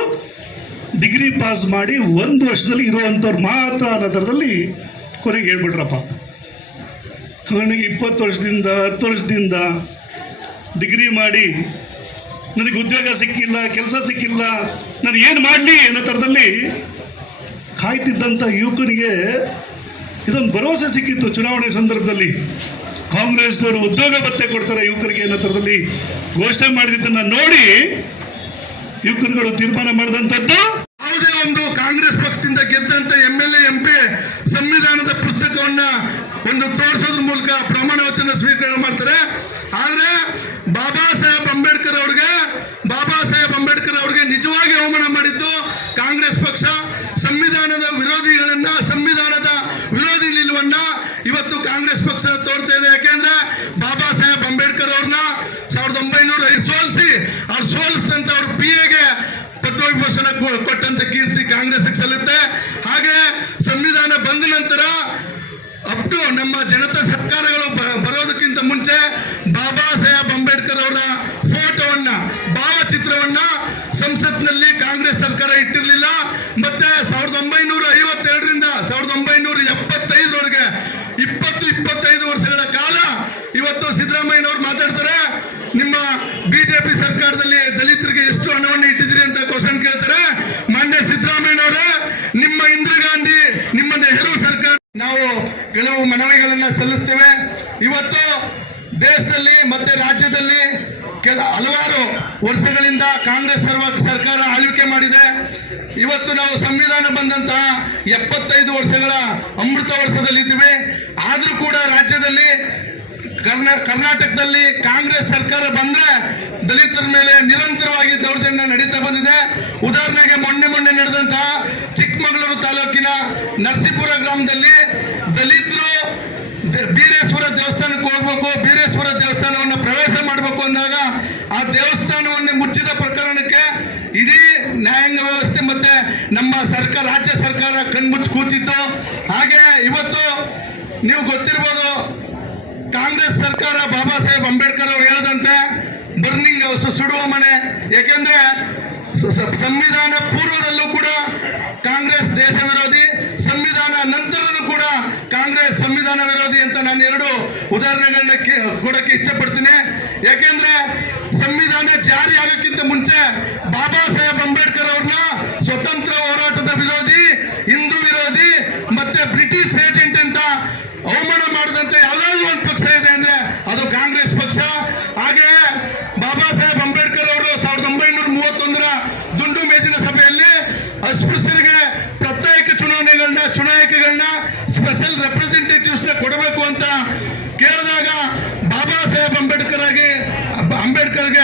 ಡಿಗ್ರಿ ಪಾಸ್ ಮಾಡಿ 1 ವರ್ಷದಲ್ಲಿ ಇರುವಂಥವ್ರು ಮಾತ್ರ ಅನ್ನೋ ಥರದಲ್ಲಿ ಕೊನೆಗೆ ಹೇಳ್ಬಿಟ್ರಪ್ಪ. ಕೊನೆಗೆ 20 ವರ್ಷದಿಂದ 10 ವರ್ಷದಿಂದ ಡಿಗ್ರಿ ಮಾಡಿ ನನಗೆ ಉದ್ಯೋಗ ಸಿಕ್ಕಿಲ್ಲ, ಕೆಲಸ ಸಿಕ್ಕಿಲ್ಲ, ನಾನು ಏನು ಮಾಡಲಿ ಅನ್ನೋ ಥರದಲ್ಲಿ ಕಾಯ್ತಿದ್ದಂಥ ಯುವಕನಿಗೆ ಇದೊಂದು ಭರವಸೆ ಸಿಕ್ಕಿತ್ತು. ಚುನಾವಣೆ ಸಂದರ್ಭದಲ್ಲಿ ಕಾಂಗ್ರೆಸ್ನವರು ಉದ್ಯೋಗ ಭತ್ಯೆ ಕೊಡ್ತಾರೆ ಯುವಕರಿಗೆ ಅನ್ನೋ ಥರದಲ್ಲಿ ಘೋಷಣೆ ಮಾಡಿದ್ದನ್ನು ನೋಡಿ ಯುವಕರುಗಳು ತೀರ್ಮಾನ ಮಾಡಿದಂಥದ್ದು, ಯಾವುದೇ ಒಂದು ಕಾಂಗ್ರೆಸ್ ಪಕ್ಷದಿಂದ ಗೆದ್ದಂತ MLA MP ಸಂವಿಧಾನದ ಪುಸ್ತಕವನ್ನ ಒಂದು ತೋರಿಸೋದ್ರ ಮೂಲಕ ಪ್ರಮಾಣ ವಚನ ಸ್ವೀಕಾರ ಮಾಡ್ತಾರೆ. ಆದ್ರೆ ಬಾಬಾ ಸಾಹೇಬ್ ಅಂಬೇಡ್ಕರ್ ಅವ್ರಿಗೆ ನಿಜವಾಗಿ ಅವಮಾನ ಮಾಡಿದ್ದು ಕಾಂಗ್ರೆಸ್ ಪಕ್ಷ. ಸಂವಿಧಾನದ ವಿರೋಧಿ ನಿಲುವನ್ನ ಇವತ್ತು ಕಾಂಗ್ರೆಸ್ ಪಕ್ಷ ತೋರ್ತಾ ಇದೆ. ಯಾಕೆಂದ್ರೆ ಬಾಬಾ ಸಾಹೇಬ್ ಅಂಬೇಡ್ಕರ್ ಅವ್ರನ್ನ 1905 ಸೋಲಿಸಿದಂತ ಅವ್ರ PAಗೆ ಪದ್ಮವಿಭೂಷಣ ಕೊಟ್ಟಂತ ಕೀರ್ತಿ ಕಾಂಗ್ರೆಸ್ ಸಲ್ಲುತ್ತೆ. ಹಾಗೆ ಸಂವಿಧಾನ ಬಂದ ನಂತರ ಅಪ್ ನಮ್ಮ ಜನತಾ ಸರ್ಕಾರಗಳು ಬರೋದಕ್ಕಿಂತ ಮುಂಚೆ ಬಾಬಾ ಸಾಹೇಬ್ ಅಂಬೇಡ್ಕರ್ ಅವರ ಫೋಟೋವನ್ನ, ಭಾವಚಿತ್ರವನ್ನ ಸಂಸತ್ನಲ್ಲಿ ಕಾಂಗ್ರೆಸ್ ಸರ್ಕಾರ ಇಟ್ಟಿರಲಿಲ್ಲ. ಮತ್ತೆ 1952ರಿಂದ 1975ರವರೆಗೆ 25 ವರ್ಷಗಳ ಕಾಲ ಇವತ್ತು ಸಿದ್ದರಾಮಯ್ಯನವರು ಮಾತಾಡ್ತಾರೆ. ನಿಮ್ಮ ಬಿಜೆಪಿ ಸರ್ಕಾರದಲ್ಲಿ ದಲಿತರಿಗೆ ಎಷ್ಟು ಹಣವನ್ನು ಇಟ್ಟಿದ್ದೀರಿ ಅಂತ ಕ್ವಶನ್ ಕೇಳ್ತಾರೆ. ಮಾನ್ಯ ಸಿದ್ದರಾಮಯ್ಯನವರೇ, ಮನವಿಗಳನ್ನು ಸಲ್ಲಿಸ್ತೇವೆ. ಇವತ್ತು ದೇಶದಲ್ಲಿ ಮತ್ತೆ ರಾಜ್ಯದಲ್ಲಿ ಹಲವಾರು ವರ್ಷಗಳಿಂದ ಕಾಂಗ್ರೆಸ್ ಸರ್ಕಾರ ಆಳ್ವಿಕೆ ಮಾಡಿದೆ. ಇವತ್ತು ನಾವು ಸಂವಿಧಾನ ಬಂದಂತಹ 75 ವರ್ಷಗಳ ಅಮೃತ ವರ್ಷದಲ್ಲಿದ್ದೀವಿ. ಆದರೂ ಕೂಡ ರಾಜ್ಯದಲ್ಲಿ ಕರ್ನಾಟಕದಲ್ಲಿ ಕಾಂಗ್ರೆಸ್ ಸರ್ಕಾರ ಬಂದ್ರೆ ದಲಿತರ ಮೇಲೆ ನಿರಂತರವಾಗಿ ದೌರ್ಜನ್ಯ ನಡೀತಾ ಬಂದಿದೆ. ಉದಾಹರಣೆಗೆ ಮೊನ್ನೆ ನಡೆದಂತಹ ಚಿಕ್ಕಮಗಳೂರು ತಾಲೂಕಿನ ನರಸೀಪುರ ಗ್ರಾಮದಲ್ಲಿ ದಲಿತರು ಬೀರೇಶ್ವರ ದೇವಸ್ಥಾನಕ್ಕೆ ಹೋಗ್ಬೇಕು, ಬೀರೇಶ್ವರ ದೇವಸ್ಥಾನವನ್ನು ಪ್ರವೇಶ ಮಾಡಬೇಕು ಅಂದಾಗ ಆ ದೇವಸ್ಥಾನವನ್ನು ಮುಚ್ಚಿದ ಪ್ರಕರಣಕ್ಕೆ ಇಡೀ ನ್ಯಾಯಾಂಗ ವ್ಯವಸ್ಥೆ ಮತ್ತೆ ನಮ್ಮ ಸರ್ಕಾರ, ರಾಜ್ಯ ಸರ್ಕಾರ ಕಣ್ಮುಚ್ಚಿ ಕೂತಿತ್ತು. ಹಾಗೆ ಇವತ್ತು ನೀವು ಗೊತ್ತಿರ್ಬೋದು, ಕಾಂಗ್ರೆಸ್ ಸರ್ಕಾರ ಬಾಬಾ ಸಾಹೇಬ್ ಅಂಬೇಡ್ಕರ್ ಅವರು ಹೇಳದಂತೆ ಬರ್ನಿಂಗ್ ಹೌಸ್, ಸುಡುವ ಮನೆ. ಯಾಕೆಂದ್ರೆ ಸಂವಿಧಾನ ಪೂರ್ವದಲ್ಲೂ ಕೂಡ ಕಾಂಗ್ರೆಸ್ ದೇಶ ವಿರೋಧಿ, ಸಂವಿಧಾನ ನಂತರನೂ ಕೂಡ ಕಾಂಗ್ರೆಸ್ ಸಂವಿಧಾನ ವಿರೋಧಿ ಅಂತ ನಾನು 2 ಉದಾಹರಣೆಗಳನ್ನ ಕೊಡಕ್ಕೆ ಇಷ್ಟಪಡ್ತೀನಿ. ಯಾಕೆಂದ್ರೆ ಸಂವಿಧಾನ ಜಾರಿ ಆಗೋಕ್ಕಿಂತ ಮುಂಚೆ ಬಾಬಾ ಸಾಹೇಬ್ ಅಂಬೇಡ್ಕರ್ ಅವ್ರನ್ನ ಸ್ವತಂತ್ರ ಹೋರಾಟದ ವಿರೋಧಿ, ಹಿಂದೂ ವಿರೋಧಿ ಮತ್ತೆ ಬ್ರಿಟಿಷ್ ಏಜೆಂಟ್ ಅಂತ ಅವಮಾನ ಮಾಡದಂತೆ ಯಾವುದಾದ್ರೂ ಒಂದು ಪಕ್ಷ ಇದೆ ಅಂದ್ರೆ ಅದು ಕಾಂಗ್ರೆಸ್ ಪಕ್ಷ. ಹಾಗೆ ಬಾಬಾ ಸಾಹೇಬ್ ಅಂಬೇಡ್ಕರ್ ಅವರು 1931ರ ದುಂಡು ಮೇಜಿನ ಸಭೆಯಲ್ಲಿ ಅಸ್ಪೃಶ್ಯರಿಗೆ ಪ್ರತ್ಯೇಕ ಚುನಾಯಿಕೆಗಳನ್ನ ಸ್ಪೆಷಲ್ ರೆಪ್ರೆಸೆಂಟೇಟಿವ್ಸ್ ನ ಕೊಡಬೇಕು ಅಂತ ಕೇಳಿದಾಗ ಬಾಬಾ ಸಾಹೇಬ್ ಅಂಬೇಡ್ಕರ್ಗೆ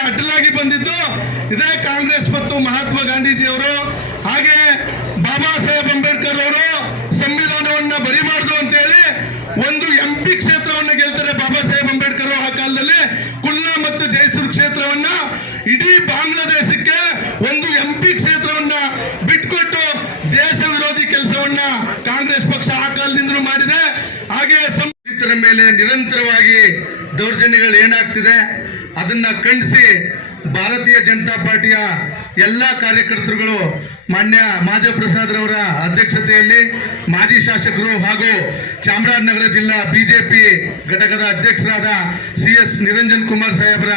ಅಡ್ಡಲಾಗಿ ಬಂದಿದ್ದು ಇದೇ ಕಾಂಗ್ರೆಸ್ ಮತ್ತು ಮಹಾತ್ಮ ಗಾಂಧೀಜಿಯವರು. ಹಾಗೆ ಬಾಬಾ ಸಾಹೇಬ್ ಅಂಬೇಡ್ಕರ್ ಅವರು ಸಂವಿಧಾನವನ್ನ ಬರಿಬಾರ್ದು ಅಂತ ಹೇಳಿ ಒಂದು MP ಕ್ಷೇತ್ರವನ್ನ ಗೆಲ್ತಾರೆ ಬಾಬಾ ಸಾಹೇಬ್ ಅಂಬೇಡ್ಕರ್. ಆ ಕಾಲದಲ್ಲಿ ಕುಲ್ನಾ ಮತ್ತು ಜೈಸೂರ್ ಕ್ಷೇತ್ರವನ್ನ ಇಡೀ ಬಾಂಗ್ಲಾದೇಶಕ್ಕೆ ಒಂದು MP ಕ್ಷೇತ್ರವನ್ನ ಬಿಟ್ಕೊಟ್ಟು ದೇಶ ವಿರೋಧಿ ಕೆಲಸವನ್ನ ಕಾಂಗ್ರೆಸ್ ಪಕ್ಷ ಆ ಕಾಲದಿಂದಲೂ ಮಾಡಿದೆ. ಹಾಗೆ ದಲಿತರ ಮೇಲೆ ನಿರಂತರವಾಗಿ ದೌರ್ಜನ್ಯಗಳು ಏನಾಗ್ತಿದೆ ಅದನ್ನ ಖಂಡಿಸಿ ಭಾರತೀಯ ಜನತಾ ಪಾರ್ಟಿಯ ಎಲ್ಲ ಕಾರ್ಯಕರ್ತರುಗಳು ಮಾನ್ಯ ಮಾದೇವ ಪ್ರಸಾದ್ ರವರ ಅಧ್ಯಕ್ಷತೆಯಲ್ಲಿ ಮಾಜಿ ಶಾಸಕರು ಹಾಗೂ ಚಾಮರಾಜನಗರ ಜಿಲ್ಲಾ ಬಿಜೆಪಿ ಘಟಕದ ಅಧ್ಯಕ್ಷರಾದ CS ನಿರಂಜನ್ ಕುಮಾರ್ ಸಾಹೇಬರ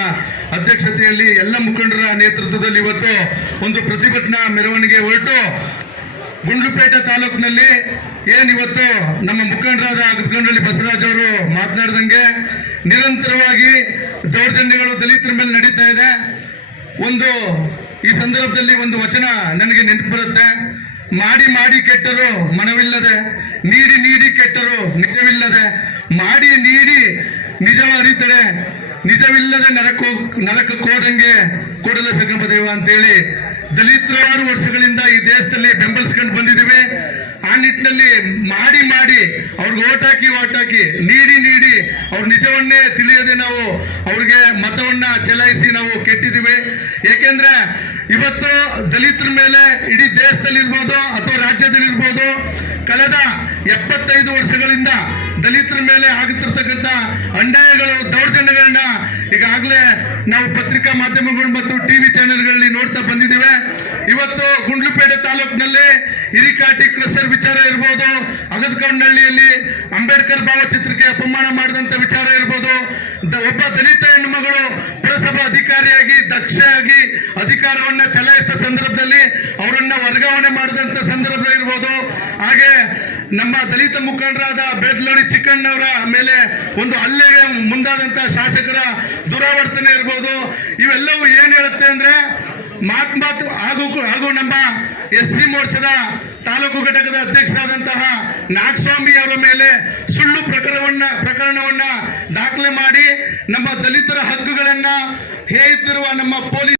ಅಧ್ಯಕ್ಷತೆಯಲ್ಲಿ ಎಲ್ಲ ಮುಖಂಡರ ನೇತೃತ್ವದಲ್ಲಿ ಇವತ್ತು ಒಂದು ಪ್ರತಿಭಟನಾ ಮೆರವಣಿಗೆ ಹೊರಟು ಗುಂಡ್ಲುಪೇಟೆ ತಾಲೂಕಿನಲ್ಲಿ ಏನಿವತ್ತು ನಮ್ಮ ಮುಖಂಡರಾದ ಗುತ್ಕಂಡಳ್ಳಿ ಬಸವರಾಜ್ ಅವರು ಮಾತನಾಡಿದಂಗೆ ನಿರಂತರವಾಗಿ ದೌರ್ಜನ್ಯಗಳು ದಲಿತರ ಮೇಲೆ ನಡೀತಾ ಇದೆ. ಈ ಸಂದರ್ಭದಲ್ಲಿ ಒಂದು ವಚನ ನನಗೆ ನೆನಪು ಬರುತ್ತೆ. ಮಾಡಿ ಮಾಡಿ ಕೆಟ್ಟರು ಮನವಿಲ್ಲದೆ, ನೀಡಿ ನೀಡಿ ಕೆಟ್ಟರು ನಿಜವಿಲ್ಲದೆ, ಮಾಡಿ ನೀಡಿ ನಿಜ ಅರಿತಡೆ, ನಿಜವಿಲ್ಲದೆ ನರಕಕ್ಕೆ ಹೋದಂಗೆ ಕೂಡಲ ಸಂಗಮ ದೇವ ಅಂತೇಳಿ ದಲಿತರಾರು ವರ್ಷಗಳಿಂದ ಈ ದೇಶದಲ್ಲಿ ಬೆಂಬಲಿಸ್ಕೊಂಡು ಬಂದಿದ್ದೀವಿ. ಆ ನಿಟ್ಟಿನಲ್ಲಿ ಮಾಡಿ ಮಾಡಿ ಅವ್ರಿಗೆ ಓಟ್ ಹಾಕಿ ನೀಡಿ ನೀಡಿ ಅವ್ರ ನಿಜವನ್ನೇ ತಿಳಿಯದೆ ನಾವು ಅವ್ರಿಗೆ ಮತವನ್ನ ಚಲಾಯಿಸಿ ನಾವು ಕೆಟ್ಟಿದ್ದೀವಿ. ಏಕೆಂದ್ರೆ ಇವತ್ತು ದಲಿತರ ಮೇಲೆ ಇಡೀ ದೇಶದಲ್ಲಿರ್ಬೋದು ಅಥವಾ ರಾಜ್ಯದಲ್ಲಿರ್ಬೋದು ಕಳೆದ 75 ವರ್ಷಗಳಿಂದ ದಲಿತರ ಮೇಲೆ ಆಗುತ್ತಿರ್ತಕ್ಕಂಥ ಅನ್ಯಾಯಗಳು, ದೌರ್ಜನ್ಯಗಳನ್ನ ಈಗಾಗಲೇ ನಾವು ಪತ್ರಿಕಾ ಮಾಧ್ಯಮಗಳು ಮತ್ತು TV ಚಾನೆಲ್ಗಳಲ್ಲಿ ನೋಡ್ತಾ ಬಂದಿದ್ದೇವೆ. ಇವತ್ತು ಗುಂಡ್ಲುಪೇಟೆ ತಾಲೂಕಿನಲ್ಲಿ ಹಿರಿಕಾಟಿ ಕ್ರಷರ್ ವಿಚಾರ ಇರ್ಬೋದು, ಅಗದಕಣ್ಣಹಳ್ಳಿಯಲ್ಲಿ ಅಂಬೇಡ್ಕರ್ ಭಾವಚಿತ್ರಕ್ಕೆ ಅಪಮಾನ ಮಾಡಿದಂತ ವಿಚಾರ ಇರ್ಬೋದು, ಒಬ್ಬ ದಲಿತ ಹೆಣ್ಣು ಮಗಳು ಪುರಸಭಾ ಅಧಿಕಾರಿಯಾಗಿ ದಕ್ಷಯಾಗಿ ಅಧಿಕಾರವನ್ನ ಚಲಾಯಿಸಿದ ಸಂದರ್ಭದಲ್ಲಿ ಅವರನ್ನ ವರ್ಗಾವಣೆ ಮಾಡಿದಂತ ಸಂದರ್ಭ ಇರ್ಬೋದು. ಹಾಗೆ ನಮ್ಮ ದಲಿತ ಮುಖಂಡರಾದ ಬೇಡ್ಲೋಡಿ ಚಿಕ್ಕಣ್ಣವರ ಮೇಲೆ ಒಂದು ಹಲ್ಲೆಗೆ ಮುಂದಾದಂತ ಶಾಸಕರ ದುರಾವರ್ತನೆ ಇರ್ಬೋದು. ಇವೆಲ್ಲವೂ ಏನ್ ಹೇಳುತ್ತೆ ಅಂದ್ರೆ ಮಾತು ಹಾಗೂ ನಮ್ಮ SC ಮೋರ್ಚಾದ ತಾಲೂಕು ಘಟಕದ ಅಧ್ಯಕ್ಷರಾದಂತಹ ನಾಗಸ್ವಾಮಿ ಅವರ ಮೇಲೆ ಸುಳ್ಳು ಪ್ರಕರಣವನ್ನ ದಾಖಲೆ ಮಾಡಿ ನಮ್ಮ ದಲಿತರ ಹಕ್ಕುಗಳನ್ನ ಹೇಯುತ್ತಿರುವ ನಮ್ಮ ಪೊಲೀಸ್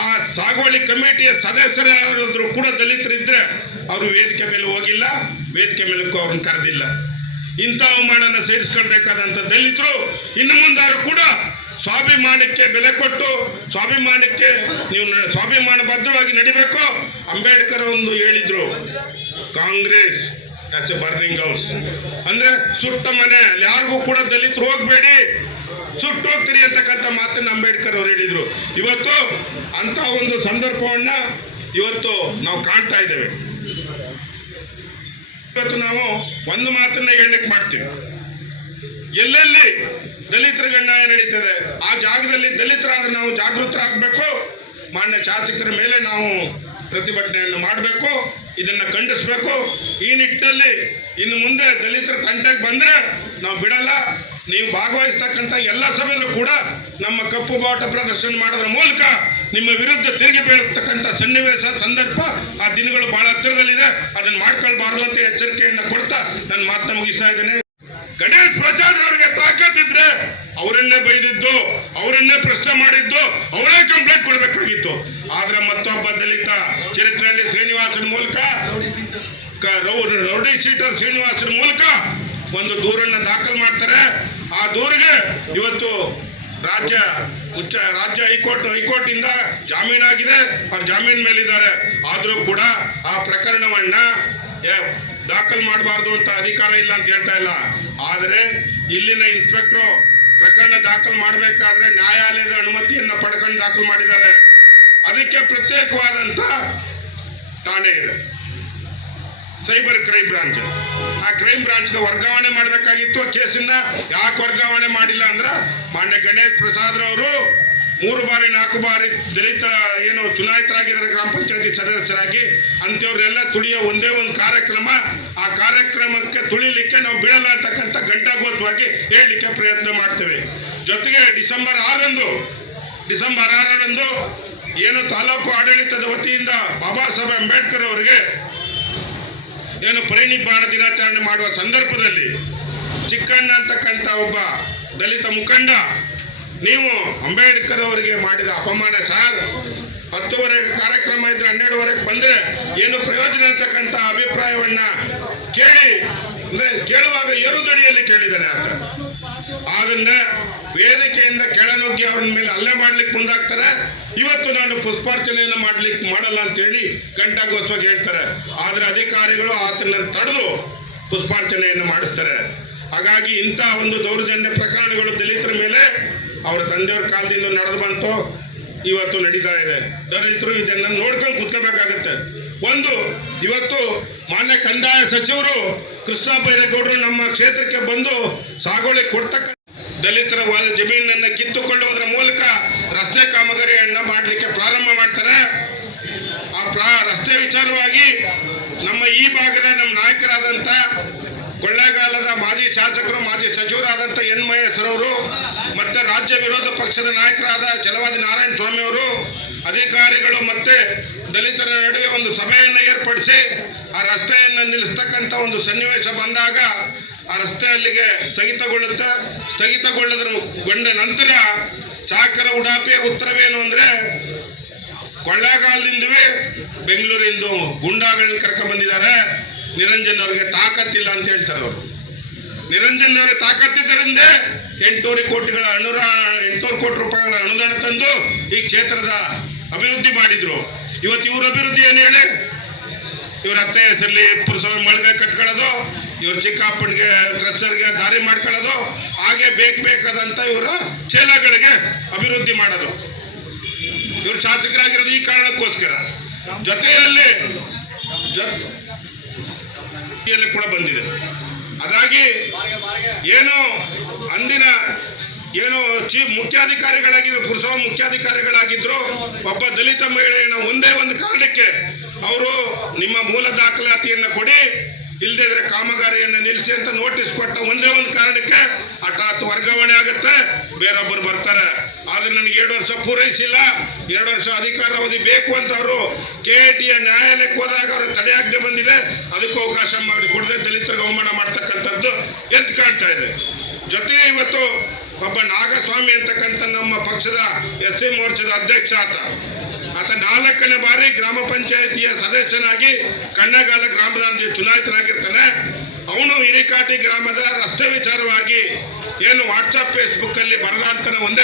ಆ ಸಾಗುವಳಿ ಕಮಿಟಿಯ ಸದಸ್ಯರಾದ್ರು ಕೂಡ ದಲಿತರಿದ್ರೆ ಅವರು ವೇದಿಕೆ ಮೇಲೆ ಹೋಗಿಲ್ಲ, ವೇದಿಕೆ ಮೇಲಕ್ಕೂ ಅವ್ರನ್ನ ಕರೆದಿಲ್ಲ. ಇಂಥ ಅವಮಾನನ ಸೇರಿಸ್ಕೊಳ್ಬೇಕಾದಂಥ ದಲಿತರು ಇನ್ನು ಮುಂದಾರು ಕೂಡ ಸ್ವಾಭಿಮಾನಕ್ಕೆ ಬೆಲೆ ಕೊಟ್ಟು ಸ್ವಾಭಿಮಾನಕ್ಕೆ ನೀವು ಸ್ವಾಭಿಮಾನ ಭದ್ರವಾಗಿ ನಡಿಬೇಕು. ಅಂಬೇಡ್ಕರ್ ಒಂದು ಹೇಳಿದ್ರು, Congress as A burning house ಅಂದ್ರೆ ಸುಟ್ಟ ಮನೆ, ಯಾರಿಗೂ ಕೂಡ ದಲಿತರು ಹೋಗ್ಬೇಡಿ, ಸುಟ್ಟು ಹೋಗ್ತೀರಿ ಅಂತಕ್ಕಂಥ ಮಾತನ್ನ ಅಂಬೇಡ್ಕರ್ ಅವರು ಹೇಳಿದ್ರು. ಇವತ್ತು ಅಂತ ಒಂದು ಸಂದರ್ಭವನ್ನ ಇವತ್ತು ನಾವು ಕಾಣ್ತಾ ಇದ್ದೇವೆ. ಇವತ್ತು ನಾವು ಒಂದು ಮಾತನ್ನ ಹೇಳಲಿಕ್ಕೆ ಮಾಡ್ತೀವಿ, ಎಲ್ಲೆಲ್ಲಿ ದಲಿತರಿಗೆ ನ್ಯಾಯ ನಡೀತದೆ ಆ ಜಾಗದಲ್ಲಿ ದಲಿತರಾದ ನಾವು ಜಾಗೃತರಾಗಬೇಕು. ಮಾನ್ಯ ಶಾಸಕರ ಮೇಲೆ ನಾವು ಪ್ರತಿಭಟನೆಯನ್ನು ಮಾಡಬೇಕು, ಇದನ್ನು ಖಂಡಿಸಬೇಕು. ಈ ನಿಟ್ಟಿನಲ್ಲಿ ಇನ್ನು ಮುಂದೆ ದಲಿತರ ತಂಟೆಗೆ ಬಂದರೆ ನಾವು ಬಿಡಲ್ಲ. ನೀವು ಭಾಗವಹಿಸ್ತಕ್ಕಂಥ ಎಲ್ಲ ಸಭೆಯಲ್ಲೂ ಕೂಡ ನಮ್ಮ ಕಪ್ಪು ಬಾವುಟ ಪ್ರದರ್ಶನ ಮಾಡೋದ್ರ ಮೂಲಕ ನಿಮ್ಮ ವಿರುದ್ಧ ತಿರುಗಿ ಬೀಳತಕ್ಕಂಥ ಸನ್ನಿವೇಶ ಸಂದರ್ಭ ಆ ದಿನಗಳು ಬಹಳ ಹತ್ತಿರದಲ್ಲಿದೆ. ಅದನ್ನು ಮಾಡ್ಕೊಳ್ಬಾರ್ದು ಅಂತ ಎಚ್ಚರಿಕೆಯನ್ನು ಕೊಡ್ತಾ ನನ್ನ ಮಾತನ್ನ ಮುಗಿಸ್ತಾ ಇದ್ದೇನೆ. ಗಣೇಶ್ ಪ್ರಸಾದ್ ಅವರಿಗೆ ತಾಕತ್ತಿದ್ರೆ ಅವರನ್ನೇ ಬೈದಿದ್ದು, ಅವರನ್ನೇ ಪ್ರಶ್ನೆ ಮಾಡಿದ್ದು, ಅವರೇ ಕಂಪ್ಲೇಂಟ್ ಕೊಡಬೇಕಾಗಿತ್ತು. ಆದ್ರೆ ಮತ್ತೊಬ್ಬ ದಲಿತ ಚರಿತ್ರೆಯಲ್ಲಿ ಶ್ರೀನಿವಾಸನ ಮೂಲಕ ರೌಡಿ ಶೀಟರ್ ಶ್ರೀನಿವಾಸನ ಮೂಲಕ ಒಂದು ದೂರನ್ನು ದಾಖಲು ಮಾಡ್ತಾರೆ. ಆ ದೂರಿಗೆ ಇವತ್ತು ರಾಜ್ಯ ಹೈಕೋರ್ಟ್ ಇಂದ ಜಾಮೀನಾಗಿದೆ, ಅವ್ರು ಜಾಮೀನ್ ಮೇಲಿದ್ದಾರೆ. ಆದರೂ ಕೂಡ ಆ ಪ್ರಕರಣವನ್ನ ದಾಖಲು ಮಾಡಬಾರ್ದು ಅಂತ ಅಧಿಕಾರ ಇಲ್ಲ ಅಂತ ಹೇಳ್ತಾ ಇಲ್ಲ. ಆದರೆ ಇಲ್ಲಿನ ಇನ್ಸ್ಪೆಕ್ಟರ್ ಪ್ರಕರಣ ದಾಖಲು ಮಾಡಬೇಕಾದ್ರೆ ನ್ಯಾಯಾಲಯದ ಅನುಮತಿಯನ್ನ ಪಡ್ಕೊಂಡು ದಾಖಲು ಮಾಡಿದ್ದಾರೆ. ಅದಕ್ಕೆ ಪ್ರತ್ಯೇಕವಾದಂತ ಠಾಣೆ ಇದೆ, ಸೈಬರ್ ಕ್ರೈಮ್ ಬ್ರಾಂಚ್. ಆ ಕ್ರೈಮ್ ಬ್ರಾಂಚ್ಗೆ ವರ್ಗಾವಣೆ ಮಾಡಬೇಕಾಗಿತ್ತು. ಕೇಸನ್ನ ಯಾಕೆ ವರ್ಗಾವಣೆ ಮಾಡಿಲ್ಲ ಅಂದ್ರೆ ಮಾನ್ಯ ಗಣೇಶ್ ಪ್ರಸಾದ್ ಅವರು 3 ಬಾರಿ 4 ಬಾರಿ ದಲಿತ ಏನು ಚುನಾಯಿತರಾಗಿದ್ದಾರೆ ಗ್ರಾಮ ಪಂಚಾಯತಿ ಸದಸ್ಯರಾಗಿ. ಅಂಥವ್ರನ್ನೆಲ್ಲ ತುಳಿಯೋ ಒಂದೇ ಒಂದು ಕಾರ್ಯಕ್ರಮ. ಆ ಕಾರ್ಯಕ್ರಮಕ್ಕೆ ತುಳಿಲಿಕ್ಕೆ ನಾವು ಬೀಳಲ್ಲ ಅಂತಕ್ಕಂಥ ಘಂಟಾಘೋಷವಾಗಿ ಹೇಳಲಿಕ್ಕೆ ಪ್ರಯತ್ನ ಮಾಡ್ತೇವೆ. ಜೊತೆಗೆ ಡಿಸೆಂಬರ್ 6ರಂದು ಏನು ತಾಲೂಕು ಆಡಳಿತದ ವತಿಯಿಂದ ಬಾಬಾ ಸಾಹೇಬ್ ಅಂಬೇಡ್ಕರ್ ಅವರಿಗೆ ಏನು ಪರಿನಿಬ್ಬಾಣ ದಿನಾಚರಣೆ ಮಾಡುವ ಸಂದರ್ಭದಲ್ಲಿ ಚಿಕ್ಕಣ್ಣ ಅಂತಕ್ಕಂಥ ಒಬ್ಬ ದಲಿತ ಮುಖಂಡ, ನೀವು ಅಂಬೇಡ್ಕರ್ ಅವರಿಗೆ ಮಾಡಿದ ಅಪಮಾನ ಸರ್, 10ವರೆಗೆ ಕಾರ್ಯಕ್ರಮ ಇದ್ರೆ 12ವರೆಗೆ ಬಂದ್ರೆ ಏನು ಪ್ರಯೋಜನ ಅಂತಕ್ಕಂಥ ಅಭಿಪ್ರಾಯವನ್ನ ಕೇಳುವಾಗ ಏರುದಡಿಯಲ್ಲಿ ಕೇಳಿದ್ದಾನೆ ಆತ. ಅದನ್ನ ವೇದಿಕೆಯಿಂದ ಕೆಳನುಗ್ಗಿ ಅವನ ಮೇಲೆ ಹಲ್ಲೆ ಮಾಡ್ಲಿಕ್ಕೆ ಮುಂದಾಗ್ತಾರೆ. ಇವತ್ತು ನಾನು ಪುಷ್ಪಾರ್ಚನೆಯನ್ನು ಮಾಡಲ್ಲ ಅಂತೇಳಿ ಘಂಟಾಘೋಷವಾಗಿ ಹೇಳ್ತಾರೆ. ಆದ್ರೆ ಅಧಿಕಾರಿಗಳು ಆತನನ್ನು ತಡೆದು ಪುಷ್ಪಾರ್ಚನೆಯನ್ನು ಮಾಡಿಸ್ತಾರೆ. ಹಾಗಾಗಿ ಇಂಥ ಒಂದು ದೌರ್ಜನ್ಯ ಪ್ರಕರಣಗಳು ದಲಿತರ ಮೇಲೆ ಅವರ ತಂದೆಯವ್ರ ಕಾಲದಿಂದ ನಡೆದು ಬಂತು, ಇವತ್ತು ನಡೀತಾ ಇದೆ. ದಲಿತರು ಇದನ್ನು ನೋಡ್ಕೊಂಡು ಕೂತ್ಕೋಬೇಕಾಗತ್ತೆ. ಇವತ್ತು ಮಾನ್ಯ ಕಂದಾಯ ಸಚಿವರು ಕೃಷ್ಣ ಬೈರೇಗೌಡರು ನಮ್ಮ ಕ್ಷೇತ್ರಕ್ಕೆ ಬಂದು ಸಾಗುವಳಿ ಕೊಡ್ತಕ್ಕ ದಲಿತರ ಜಮೀನನ್ನು ಕಿತ್ತುಕೊಳ್ಳುವುದರ ಮೂಲಕ ರಸ್ತೆ ಕಾಮಗಾರಿಯನ್ನ ಮಾಡಲಿಕ್ಕೆ ಪ್ರಾರಂಭ ಮಾಡ್ತಾರೆ. ಆ ರಸ್ತೆ ವಿಚಾರವಾಗಿ ನಮ್ಮ ಈ ಭಾಗದ ನಮ್ಮ ನಾಯಕರಾದಂಥ ಕೊಳ್ಳೇಗಾಲದ ಮಾಜಿ ಶಾಸಕರು ಮಾಜಿ ಸಚಿವರಾದಂಥ ಎನ್ ಮಹೇಶ್ವರವರು ಮತ್ತೆ ರಾಜ್ಯ ವಿರೋಧ ಪಕ್ಷದ ನಾಯಕರಾದ ಛಲವಾದಿ ನಾರಾಯಣ ಸ್ವಾಮಿ ಅವರು ಅಧಿಕಾರಿಗಳು ಮತ್ತೆ ದಲಿತರ ನಡುವೆ ಒಂದು ಸಭೆಯನ್ನು ಏರ್ಪಡಿಸಿ ಆ ರಸ್ತೆಯನ್ನು ನಿಲ್ಲಿಸ್ತಕ್ಕಂಥ ಒಂದು ಸನ್ನಿವೇಶ ಬಂದಾಗ ಆ ರಸ್ತೆ ಅಲ್ಲಿಗೆ ಸ್ಥಗಿತಗೊಳ್ಳದ ನಂತರ ಚಾಕರ ಉಡಾಪೆ ಉತ್ತರವೇನು ಅಂದ್ರೆ ಕೊಳ್ಳೇಗಾಲದಿಂದವೇ ಬೆಂಗಳೂರಿಂದ ಗುಂಡಾಗಳನ್ನ ಕರ್ಕೊಂಡು ಬಂದಿದ್ದಾರೆ. ನಿರಂಜನ್ ಅವರಿಗೆ ತಾಕತ್ತಿಲ್ಲ ಅಂತ ಹೇಳ್ತಾರೆ. ಅವರು ನಿರಂಜನ್ ಅವರಿಗೆ ತಾಕತ್ತಿದ್ದರಿಂದ 800 ಕೋಟಿ ರೂಪಾಯಿಗಳ ಅನುದಾನ ತಂದು ಈ ಕ್ಷೇತ್ರದ ಅಭಿವೃದ್ಧಿ ಮಾಡಿದ್ರು. ಇವತ್ತು ಇವ್ರ ಅಭಿವೃದ್ಧಿ ಏನು ಹೇಳಿ, ಇವ್ರ ಅತ್ತೆ ಹೆಸರಲ್ಲಿ ಪುರಸಭೆ ಮಳಿಗೆ ಕಟ್ಕೊಳ್ಳೋದು, ಇವ್ರ ಚಿಕ್ಕಪ್ಪನಿಗೆ ಕ್ರಷರ್ಗೆ ದಾರಿ ಮಾಡ್ಕೊಳ್ಳೋದು, ಹಾಗೆ ಬೇಕಾದಂತ ಇವರ ಚೇಲಗಳಿಗೆ ಅಭಿವೃದ್ಧಿ ಮಾಡೋದು. ಇವರು ಶಾಸಕರಾಗಿರೋದು ಈ ಕಾರಣಕ್ಕೋಸ್ಕರ. ಜೊತೆಯಲ್ಲಿ ಕೂಡ ಬಂದಿದೆ. ಅದಾಗಿ ಏನು ಅಂದಿನ ಏನು ಮುಖ್ಯಾಧಿಕಾರಿಗಳಾಗಿದ್ರು, ಪುರಸಭಾ ಮುಖ್ಯಾಧಿಕಾರಿಗಳಾಗಿದ್ರು, ಒಬ್ಬ ದಲಿತ ಮಹಿಳೆಯನ್ನು ಒಂದೇ ಒಂದು ಕಾರಣಕ್ಕೆ ಅವರು ನಿಮ್ಮ ಮೂಲ ದಾಖಲಾತಿಯನ್ನು ಕೊಡಿ, ಇಲ್ಲದಿದ್ರೆ ಕಾಮಗಾರಿಯನ್ನು ನಿಲ್ಲಿಸಿ ಅಂತ ನೋಟಿಸ್ ಕೊಟ್ಟ ಒಂದೇ ಒಂದು ಕಾರಣಕ್ಕೆ ಹಠಾತ್ ವರ್ಗಾವಣೆ ಆಗುತ್ತೆ, ಬೇರೊಬ್ಬರು ಬರ್ತಾರೆ. ಆದ್ರೆ ನನಗೆ 2 ವರ್ಷ ಪೂರೈಸಿಲ್ಲ, 2 ವರ್ಷ ಅಧಿಕಾರಾವಧಿ ಬೇಕು ಅಂತ ಅವರು KATಯ ನ್ಯಾಯಾಲಯಕ್ಕೆ ಹೋದಾಗ ಅವರು ತಡೆಯಾಜ್ಞೆ ಬಂದಿದೆ. ಅದಕ್ಕೂ ಅವಕಾಶ ಮಾಡಿ ಕೊಡದೆ ದಲಿತರಿಗೆ ಅವಮಾನ ಮಾಡ್ತಕ್ಕಂಥದ್ದು ಎದ್ದು ಕಾಣ್ತಾ ಇದೆ. ಜೊತೆಗೆ ಇವತ್ತು ಒಬ್ಬ ನಾಗಸ್ವಾಮಿ ಅಂತಕ್ಕಂಥ ನಮ್ಮ ಪಕ್ಷದ SC ಮೋರ್ಚಾದ ಅಧ್ಯಕ್ಷ ಆತ 4ನೇ ಬಾರಿ ಗ್ರಾಮ ಪಂಚಾಯಿತಿಯ ಸದಸ್ಯನಾಗಿ ಕಣ್ಣಗಾಲ ಗ್ರಾಮದ ಚುನಾಯಿತನಾಗಿರ್ತಾನೆ. ಅವನು ಹಿರೇಕಾಟಿ ಗ್ರಾಮದ ರಸ್ತೆ ವಿಚಾರವಾಗಿ ಏನು ವಾಟ್ಸಪ್ ಫೇಸ್ಬುಕ್ ಅಲ್ಲಿ ಬರಲಾಂತಾನೆ ಒಂದೇ